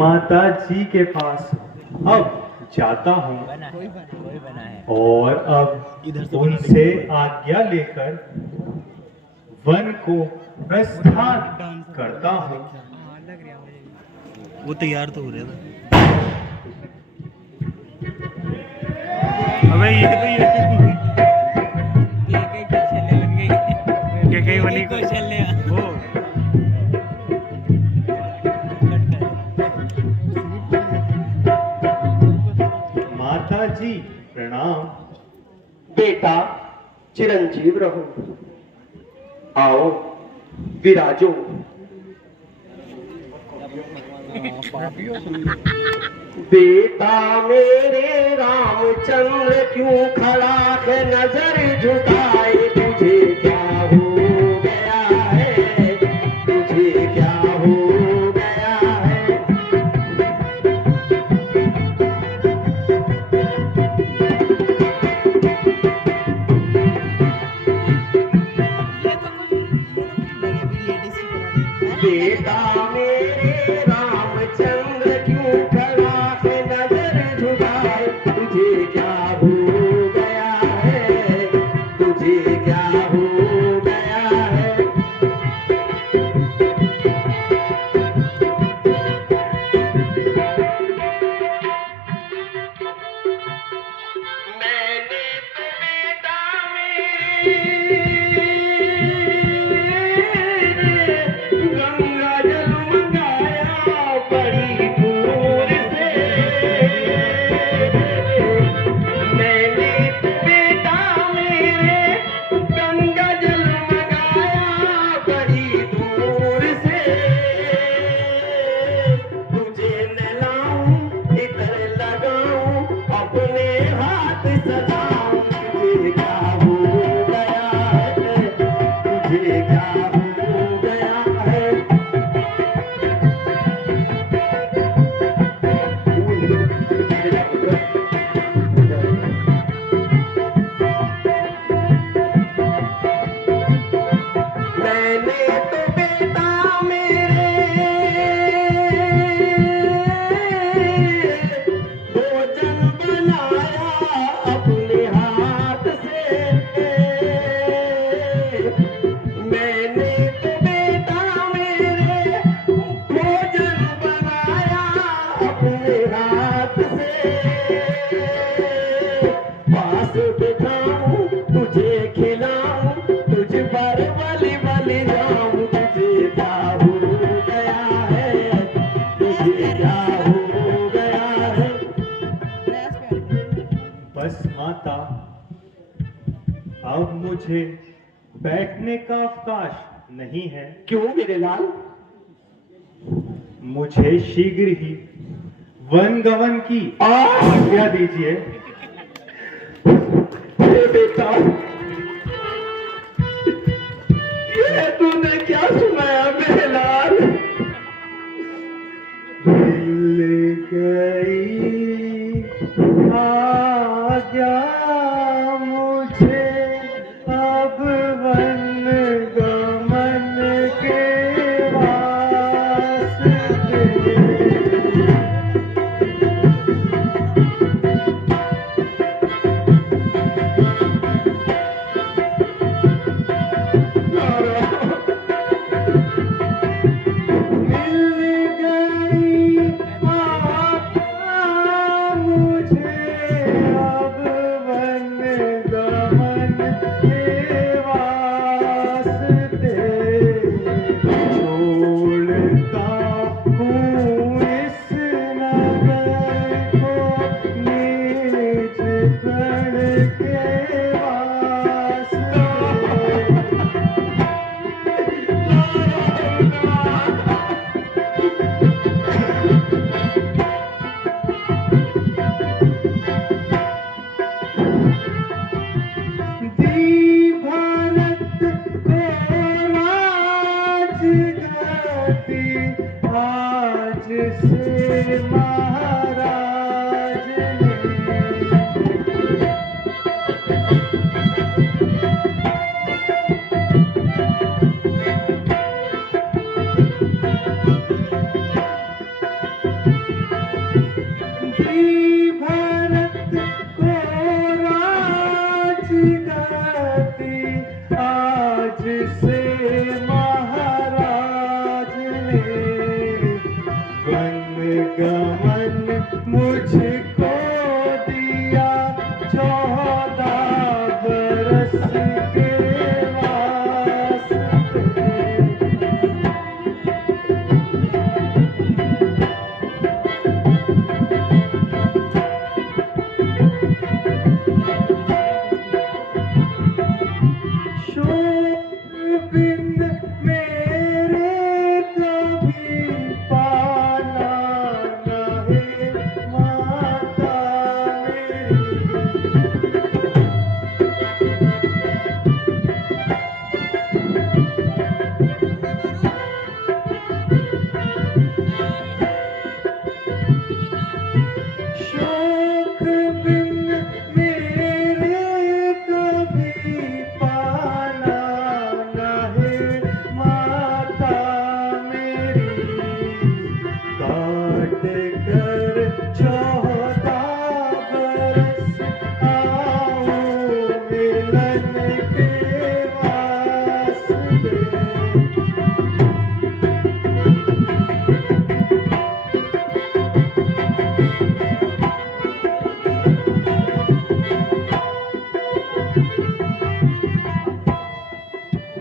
माता जी के पास अब जाता हूँ और अब उनसे आज्ञा लेकर वन को प्रस्थान करता हूँ। वो तैयार तो हो रहा था। अबे ये कई वाली वो माता जी प्रणाम। बेटा चिरंजीव रहो, आओ विराजो। बेटा मेरे रामचंद्र क्यों खड़ा है नजर झुकाए, तुझे क्या हो गया है, तुझे क्या हो गया है। बेटा मेरे रामचंद्र क्यों खड़ा है नजर झुकाए, तुझे क्या हो गया है, तुझे क्या हो गया है। मैंने तो बेटा गंगा जल मंगाया बड़ी दूर से। मैंने तो बेटा मेरे गंगा जल मंगाया बड़ी दूर से। तुझे नहलाऊं इधर लगाऊं अपने हाथ सजाऊं, तुझे क्या हो गया है, तुझे क्या हो गया है। मैंने तो बेटा मेरे भोजन बनाया अपने हाथ से। मैंने तो बेटा मेरे भोजन बनाया अपने हाथ से। पास बिठाऊं तुझे खिलाऊं, तुझ पर बलि बलि जाऊं, तुझे क्या हो गया है, तुझे क्या हो गया है। बस माता, अब मुझे बैठने का अवकाश नहीं है। क्यों मेरे लाल? मुझे शीघ्र ही वन गमन की आज्ञा दीजिए। हे बेटा, ये तूने क्या सुनाया मेरे लाल? मिल गई आज्ञा मुझे अब वन गमन के वास्ते।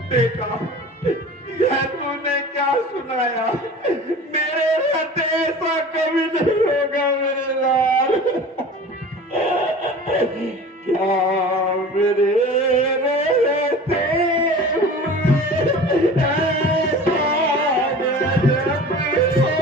बेटा, यह तूने क्या सुनाया? मेरे रहते ऐसा कभी नहीं होगा मेरे लाल। क्या मेरे रहते हुए ऐसा गजब हो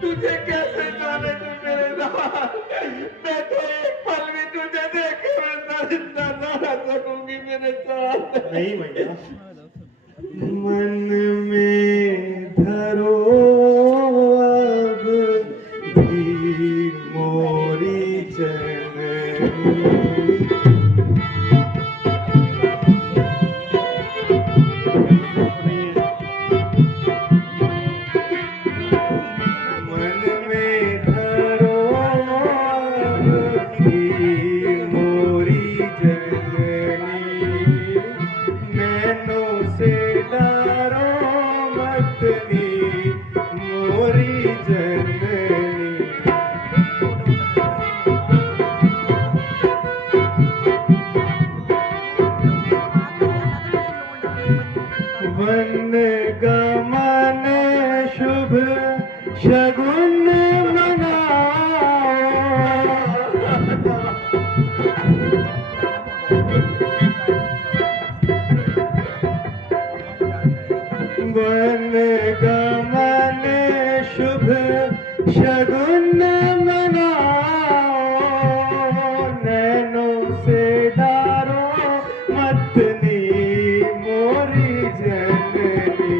तुझे कैसे जाने तू मेरे लाल। मैं तो एक पल भी तुझे देखे बिना जिंदा ना रह सकूंगी मेरे साथ। नहीं भैया, मन में धरो अब भी मोरी जननी। वन गमन शुभ शगुन वन गमन शुभ शगुन मनाओ, नैनों से डारो मतनी मोरी जननी।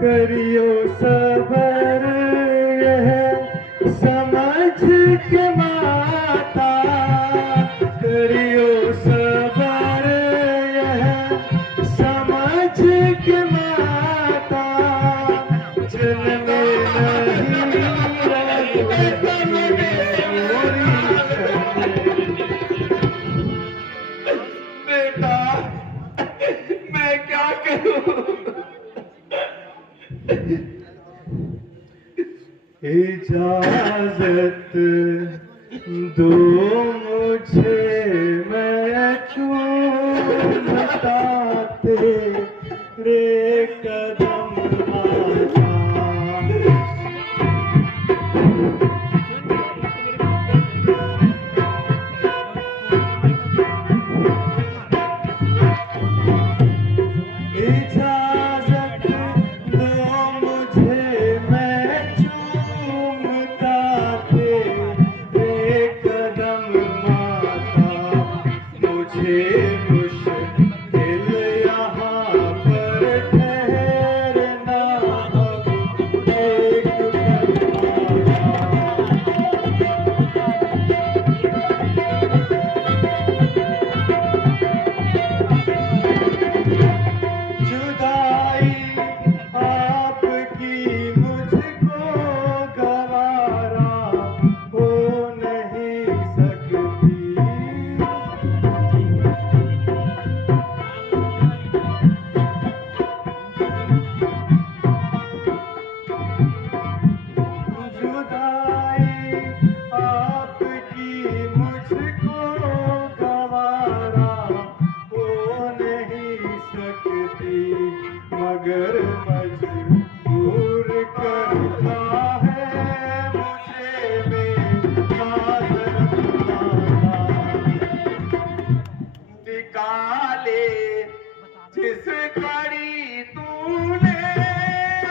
करियो सबर यह समझ के माता, करियो सबर यह समझ के माता, जन्म बेटा, मैं क्या करूं? इजाजत दो मुझे, मैं चूमता तेरे कदम आजा। इजाजत दो मुझे, मैं चूमता तेरे आपकी मुझको गवारा हो नहीं सकती, मगर मजबूर करता है मुझे मेरा दरबारा। निकाले जिस घड़ी तूने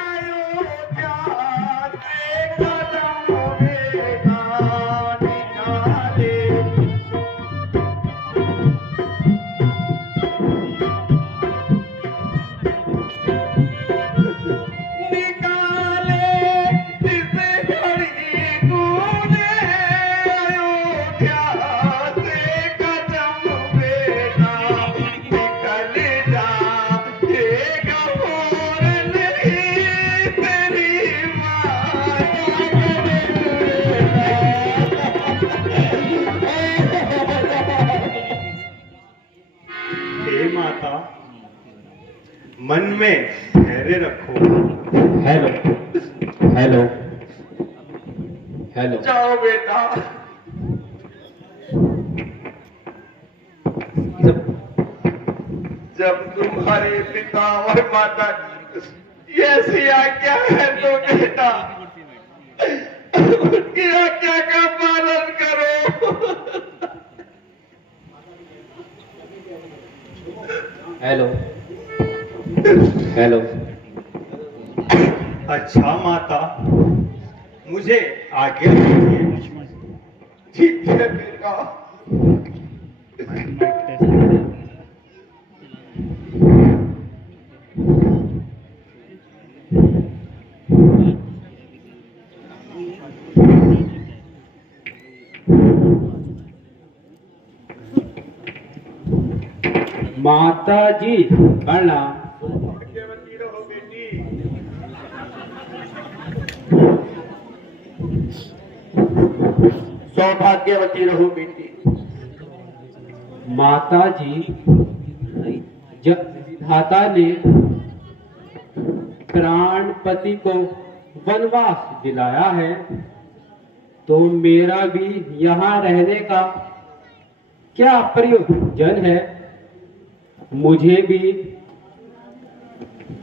अयोध्या से कदम मेरा निकाले। निकाले जिस घड़ी तूने अयोध्या से कदम मेरा निकल जाएगा फौरन ही तेरी हे माता, मन में धैर्य रखो। Hello hello hello. जाओ बेटा। जब तुम्हारे पिता और माता की ऐसी आज्ञा है तो बेटा उनकी आज्ञा का पालन करो। Hello hello. अच्छा माता, मुझे आज्ञा दीजिए। ठीक है बेटा। माता जी प्रणाम। भाग्यवती रहो बेटी। सौभाग्यवती रहो बेटी। माता जी, जब विधाता ने प्राणपति को वनवास दिलाया है तो मेरा भी यहाँ रहने का क्या प्रयोजन है। मुझे भी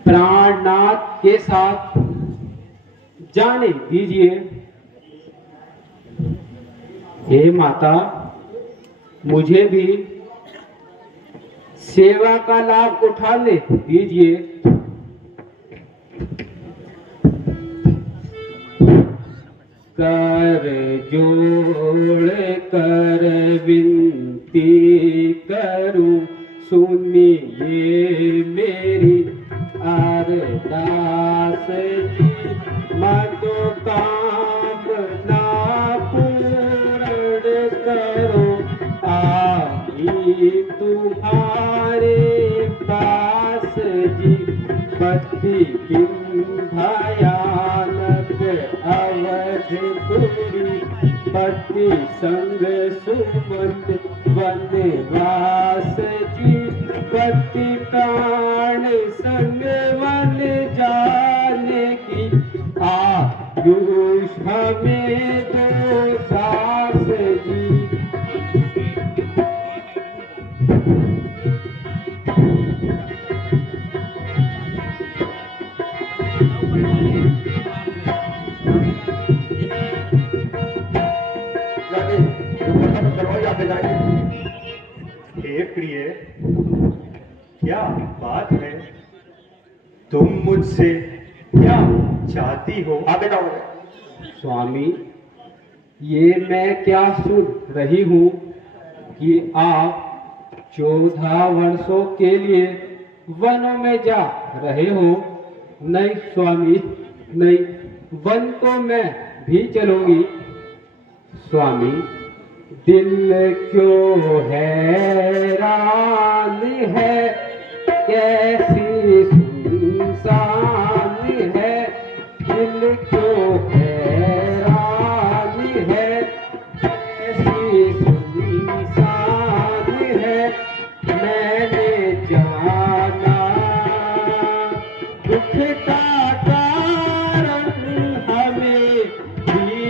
प्राणनाथ के साथ जाने दीजिए। हे माता, मुझे भी सेवा का लाभ उठाने दीजिए। कर जोड़ कर विनती करूं, सुनिए मेरी अरदास जी। मनोकामना पूर्ण करो, आई तुम्हारे पास जी। पति बिन भयानक अवधपुरी, पति संग सुमत वनवास जी। पति प्राण संग वन जाने की, आयुष हमें दो सास जी। हे प्रिय, क्या बात है? तुम मुझसे क्या चाहती हो? स्वामी, ये मैं क्या सुन रही हूँ कि आप 14 वर्षों के लिए वनों में जा रहे हो। नहीं स्वामी, नहीं, वन तो मैं भी चलूंगी। स्वामी, दिल क्यों हैरान है, कैसी सुनसान है। दिल क्यों हैरान है, कैसी सुनसान है। मैंने जाना दुख का कारण, हमें भी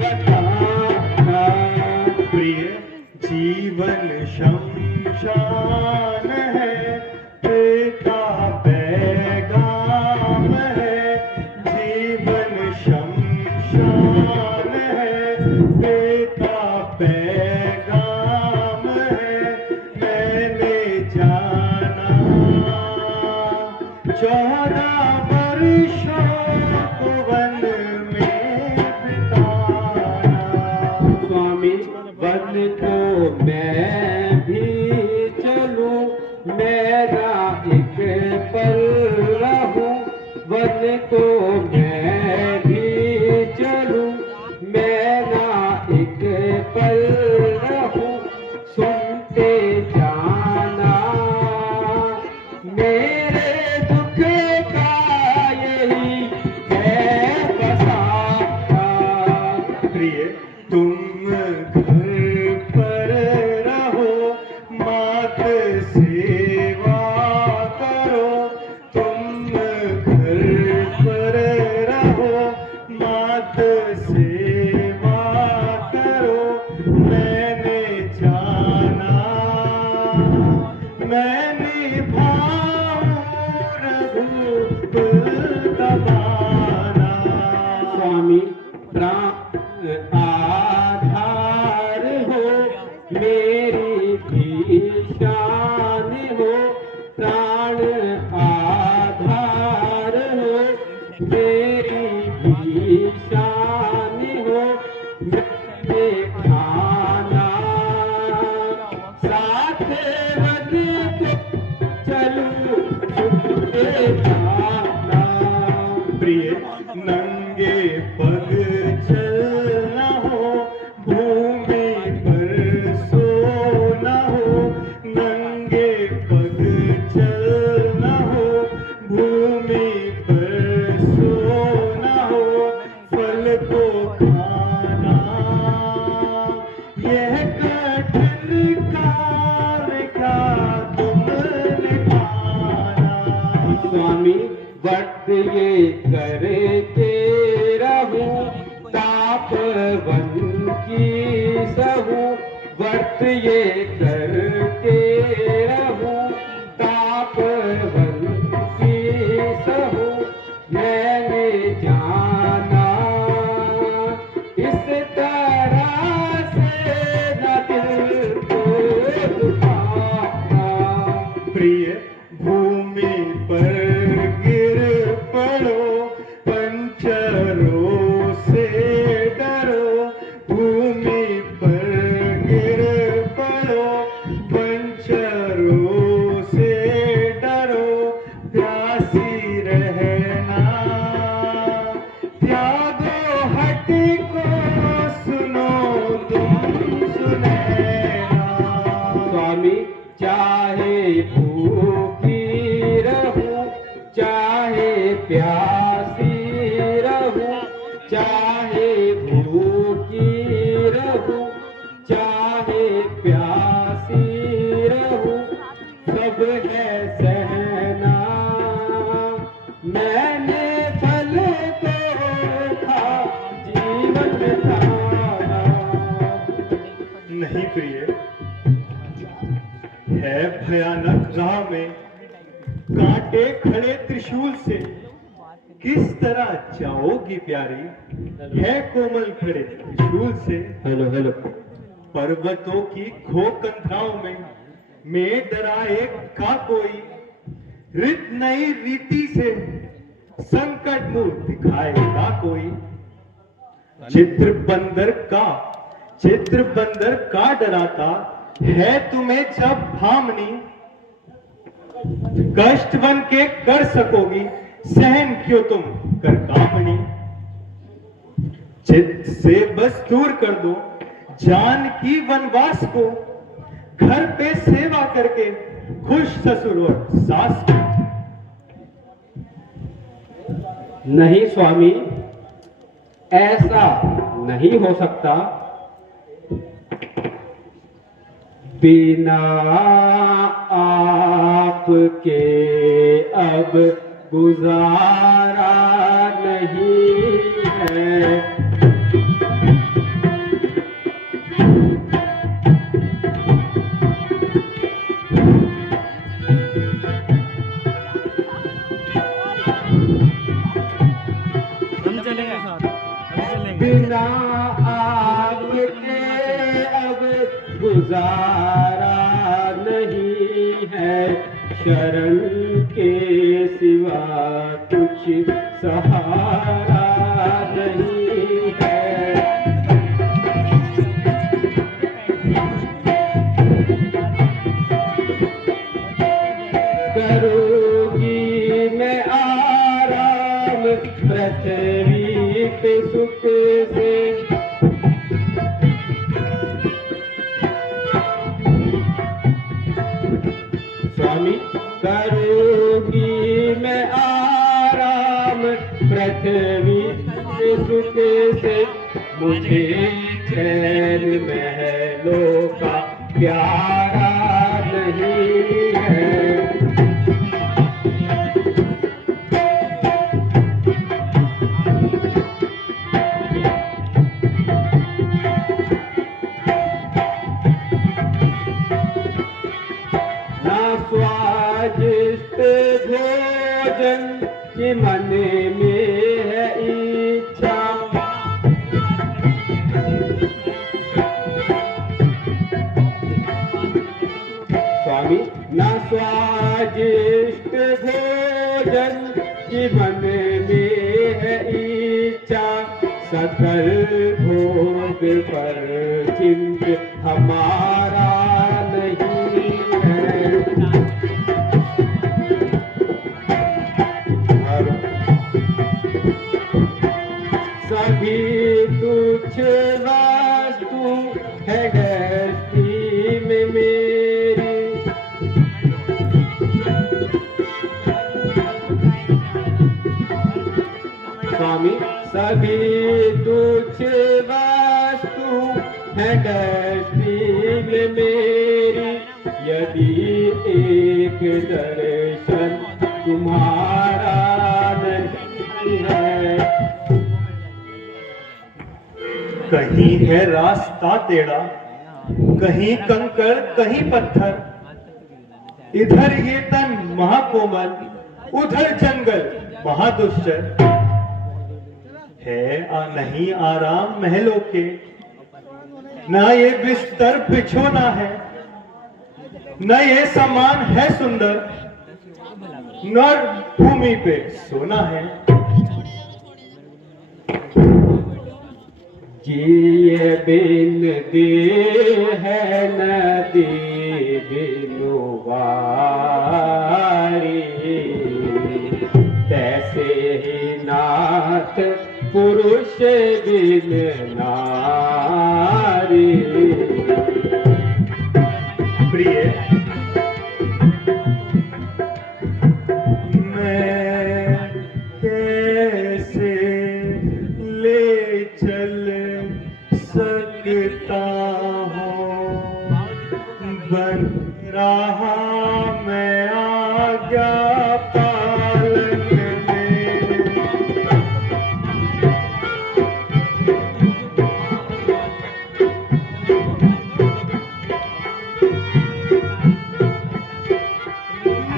बता स्वामी वन को मैं भी चलूं, मेरा एक पल रहूं, वन को मैं भी चलूं, मेरा एक पल रहूं, सुनते जाना मेरे दुख का यही है बसाना। प्रिय तुम घर पर रहो, मात सेवा करो, तुम घर पर रहो, मात सेवा करो, मैंने जाना मैं निभाऊं रघुकुल का बाना। स्वामी प्राण आधार हो, मेरी भी शान हो, प्राण आधार हो, मेरी भी शान हो, मेरे खाना साथ बन के चलूं छुपे जाना। प्रिय नंगे पग चलना हो, भूमि पर सोना हो, नंगे पग चलना हो, भूमि पर सोना हो, फल को खाना यह कठिन कार्य क्या तुमने खाना। स्वामी वक्त ये करके रहूं, तापवन की सहूं, व्रत ये करके रहूं, तापवन की सहूं, मैंने जाना इस तरह से न दिल को दुखाना। प्रिय भूमि पर गिर पड़ो, पंचरों से डरो, भूमि पर गिर पड़ो, पंचरों से डरो, प्यासी रहना त्यागो हट को सुनो तुम सुनैना। स्वामी चाहे भूखी रहूं, चाहे प्यासी रहूं, चाहे भूखी रहूं, चाहे प्यासी रहूं, सब है सहना, मैंने फल को खा जीवन बिताना। नहीं प्रिय, है भयानक राह में कांटे खड़े त्रिशूल से, किस तरह जाओगी प्यारी, है कोमल खड़े त्रिशूल से। हेलो हेलो पर्वतों की खो कंधराओं में मैं डरा एक का कोई, रित नई रीति से संकट मुंह दिखाएगा कोई। चित्र बंदर का डराता है तुम्हें जब भामनी, कष्ट बन के कर सकोगी सहन क्यों तुम कर कामनी। चित्त से बस दूर कर दो जान की वनवास को, घर पे सेवा करके खुश ससुर और सास को। नहीं स्वामी, ऐसा नहीं हो सकता, बिना आपके अब गुजारा नहीं है। हम चलेंगे साथ, हम चलेंगे। बिना आपके अब गुजारा नहीं है, शरण के सिवा कुछ सहारा नहीं है। करूंगी मैं आराम पृथ्वी के सुख से, मुझे चैन महलों का प्यारा नहीं है। स्वादिष्ट भोजन की मन में है इच्छा, स्वामी न स्वादिष्ट भोजन की मन में है इच्छा, सकल भोग पर चिंत हमारा नहीं है। सभी तुच्छ वस्तु है गृहस्थी में मेरी, स्वामी सभी तुच्छ वस्तु है गृहस्थी में मेरी, यदि एक दर्शन तुम्हारा नहीं है। कहीं है रास्ता टेढ़ा, कहीं कंकड़ कहीं पत्थर, इधर ये तन महाकोमल, उधर जंगल महादुष्चर है। नहीं आराम महलों के, ना ये बिस्तर बिछोना है, न ये सामान है सुंदर, न भूमि पे सोना है। जिए बिन दे है नदी बिनु वारी, तैसे ही नाथ पुरुष बिन नारी। प्रिय मैं कैसे ले चल सकता हूँ, बन रहा मैं आज्ञा पालन में।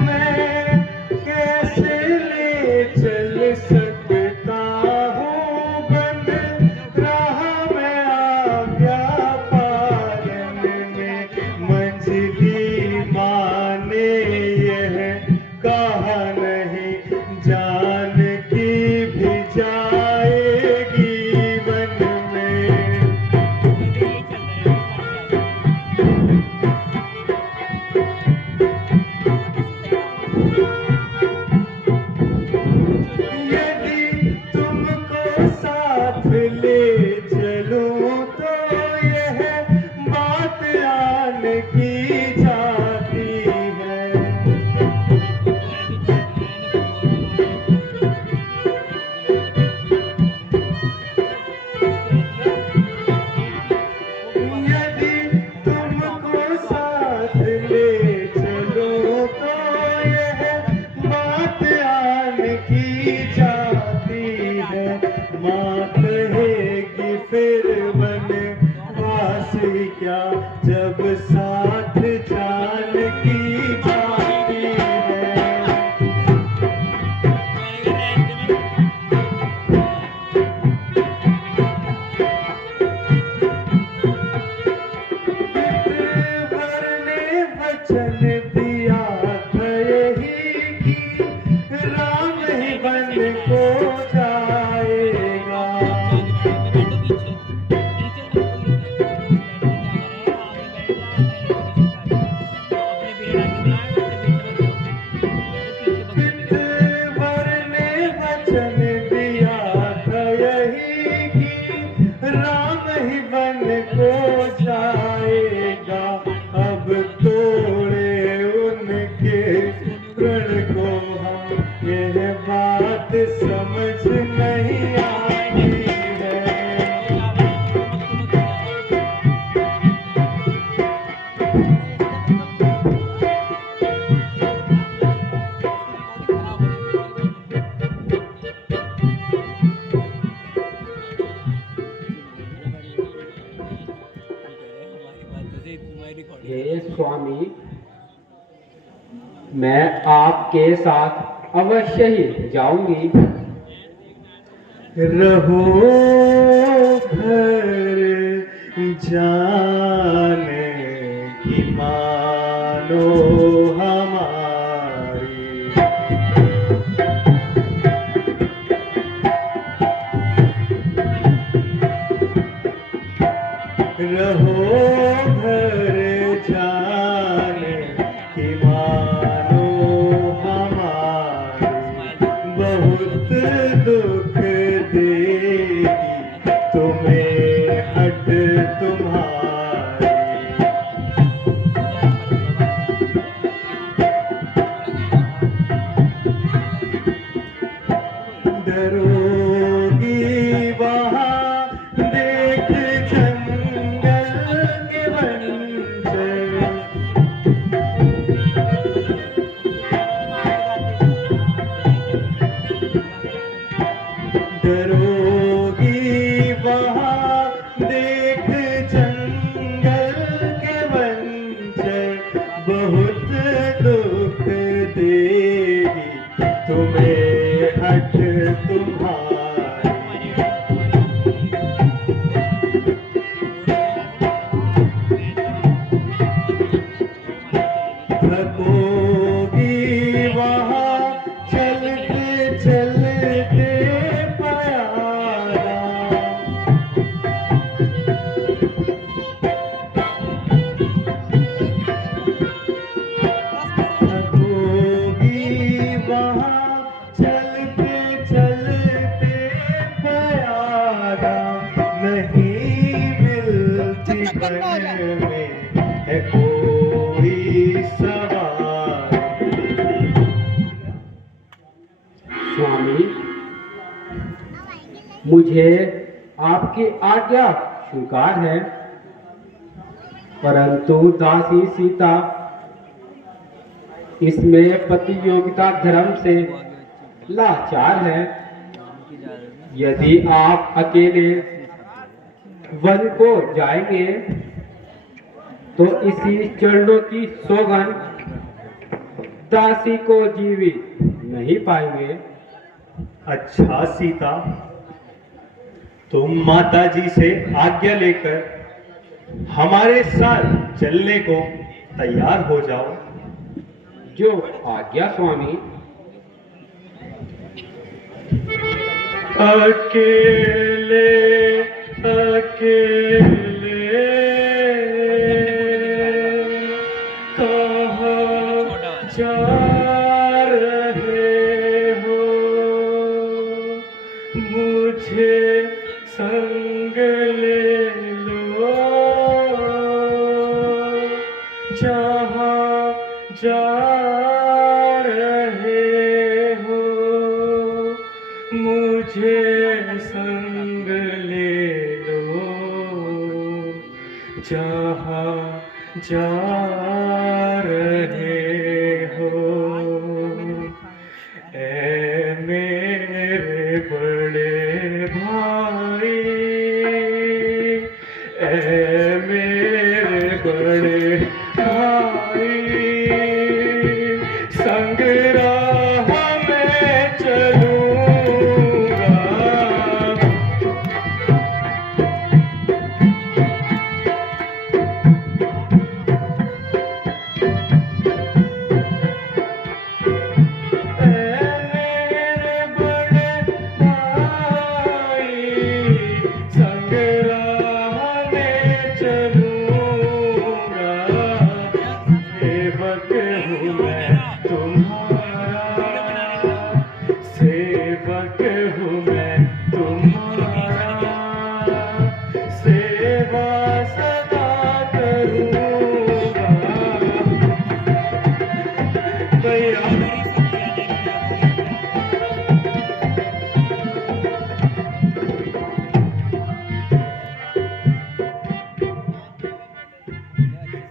मैं कैसे ले चल सकता हूँ, बन रहा मैं आज्ञा पालन में। मंजिली माने यह कहा नहीं, जान की भी जाएगी वन में। यदि तुमको साथ ले चलूं तो यह बात आन की जाती है। यदि तुमको साथ ले चलूं तो यह बात आन की जाती है। माँ कहेगी फिर वनवासी क्या, जब साथ जान की जाती है। हे स्वामी, मैं आपके साथ अवश्य ही जाऊंगी। रहो घर जाने की मानो हमारी, रहो घर जाने की मानो हमारी, बहुत दुख देगी तुम्हें हट तुम्हारी। डरोगी वहाँ देख जंगल के बंजर, डरोगी वहाँ देख जंगल के बंजर, बहुत दुख देगी तुम्हें हट तुम्हारी। थकोगी वहाँ चलते चलते प्यारा, थकोगी वहाँ चलते चलते प्यारा, नहीं मिलती बन में है कोई सवार। स्वामी, मुझे आपकी आज्ञा स्वीकार है, परंतु दासी सीता इसमें प्रतियोगिता धर्म से लाचार है। यदि आप अकेले वन को जाएंगे तो इसी चरणों की सौगंध दासी को जीवित नहीं पाएंगे। अच्छा सीता, तुम माता जी से आज्ञा लेकर हमारे साथ चलने को तैयार हो जाओ। जो आज्ञा स्वामी। अकेले अकेले कहाँ जा रहे हो, मुझे संग ले लो, जहाँ जा रहे हो मुझे संग ले लो, जहाँ जा रहे हो। ऐ मेरे बड़े भाई, ऐ मेरे बड़े भाई, संग राह में चलूंगा।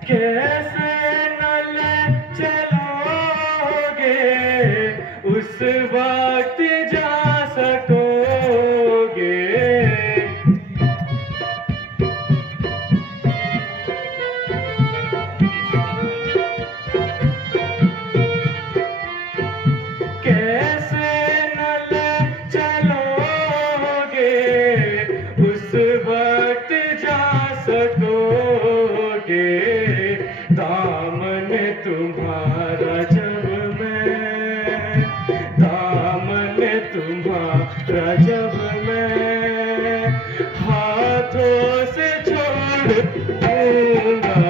कैसे नल चलोगे उस वक्त जा सकोगे। के दामन तुम्हारा जब मैं, दामन तुम्हारा जब मैं हाथों से छोड़ दूंगा।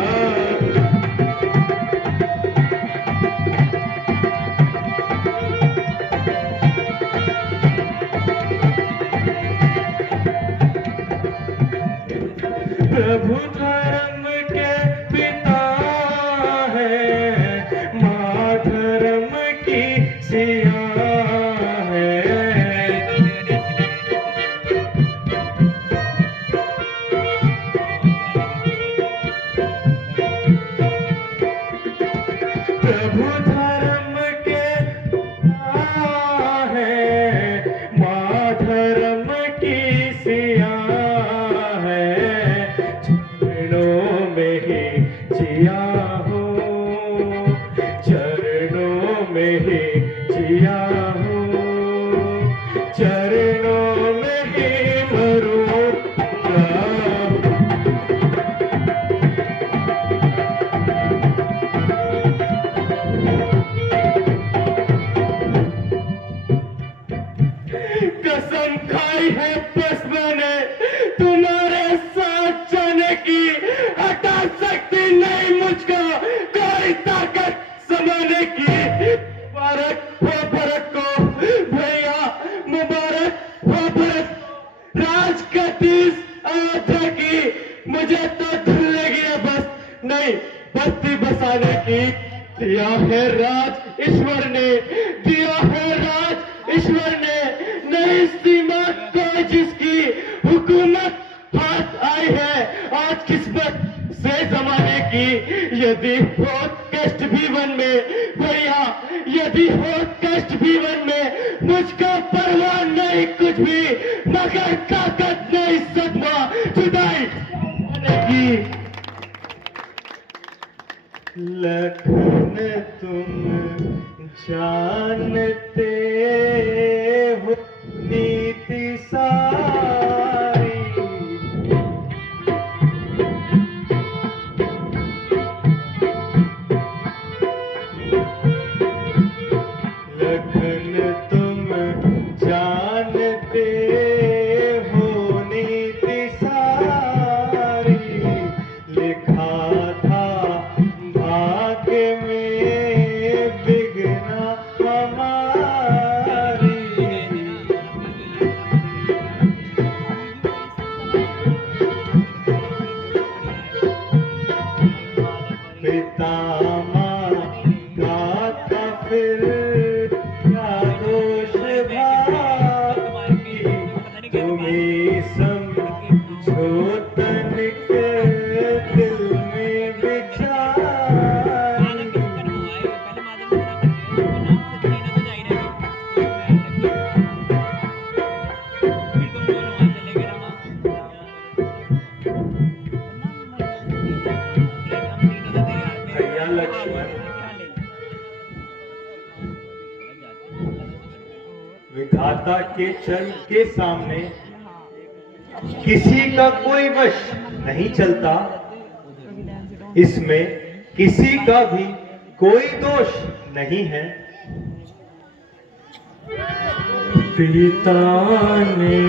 प्रभु धर्म के पिता है, माँ धर्म की सिया है। प्रभु धर्म के पिता है, माँ धर्म की सिया जिया हूँ, चरणों में ही जिया हूँ, चरणों में ही मरूंगा। कसम खाई है बस मैंने तुम्हारे साथ जाने की, हटा सकती नहीं मुझको कोई ताकत समाने की। मुबारक हो भरत को भैया, मुबारक हो भरत, राजगद्दी अयोध्या की मुझे तो धुल लगी है बस नहीं बस्ती बसाने की। दिया है राज ईश्वर ने, दिया है राज ईश्वर ने, नई सीमा कोई जिसकी हुकूमत हाथ आई है आज किस्मत से जमाने की। यदि हो कष्ट जीवन में भैया, यदि हो कष्ट जीवन में मुझको परवाह नहीं कुछ भी, मगर ताकत नहीं सदमा जुदाई की। लखन तुम जानते हो नीति सारी, लखन तुम जानते हो नीति सारी, लिखा था भाग्य में बिगना हमारी। पिता माता का फिर क्या दोष भाई, तुम्ही समझो तनिक दिल में विचार। भैया लक्ष्मण विधाता के चरण के सामने किसी का कोई वश नहीं चलता, इसमें किसी का भी कोई दोष नहीं है। पिता ने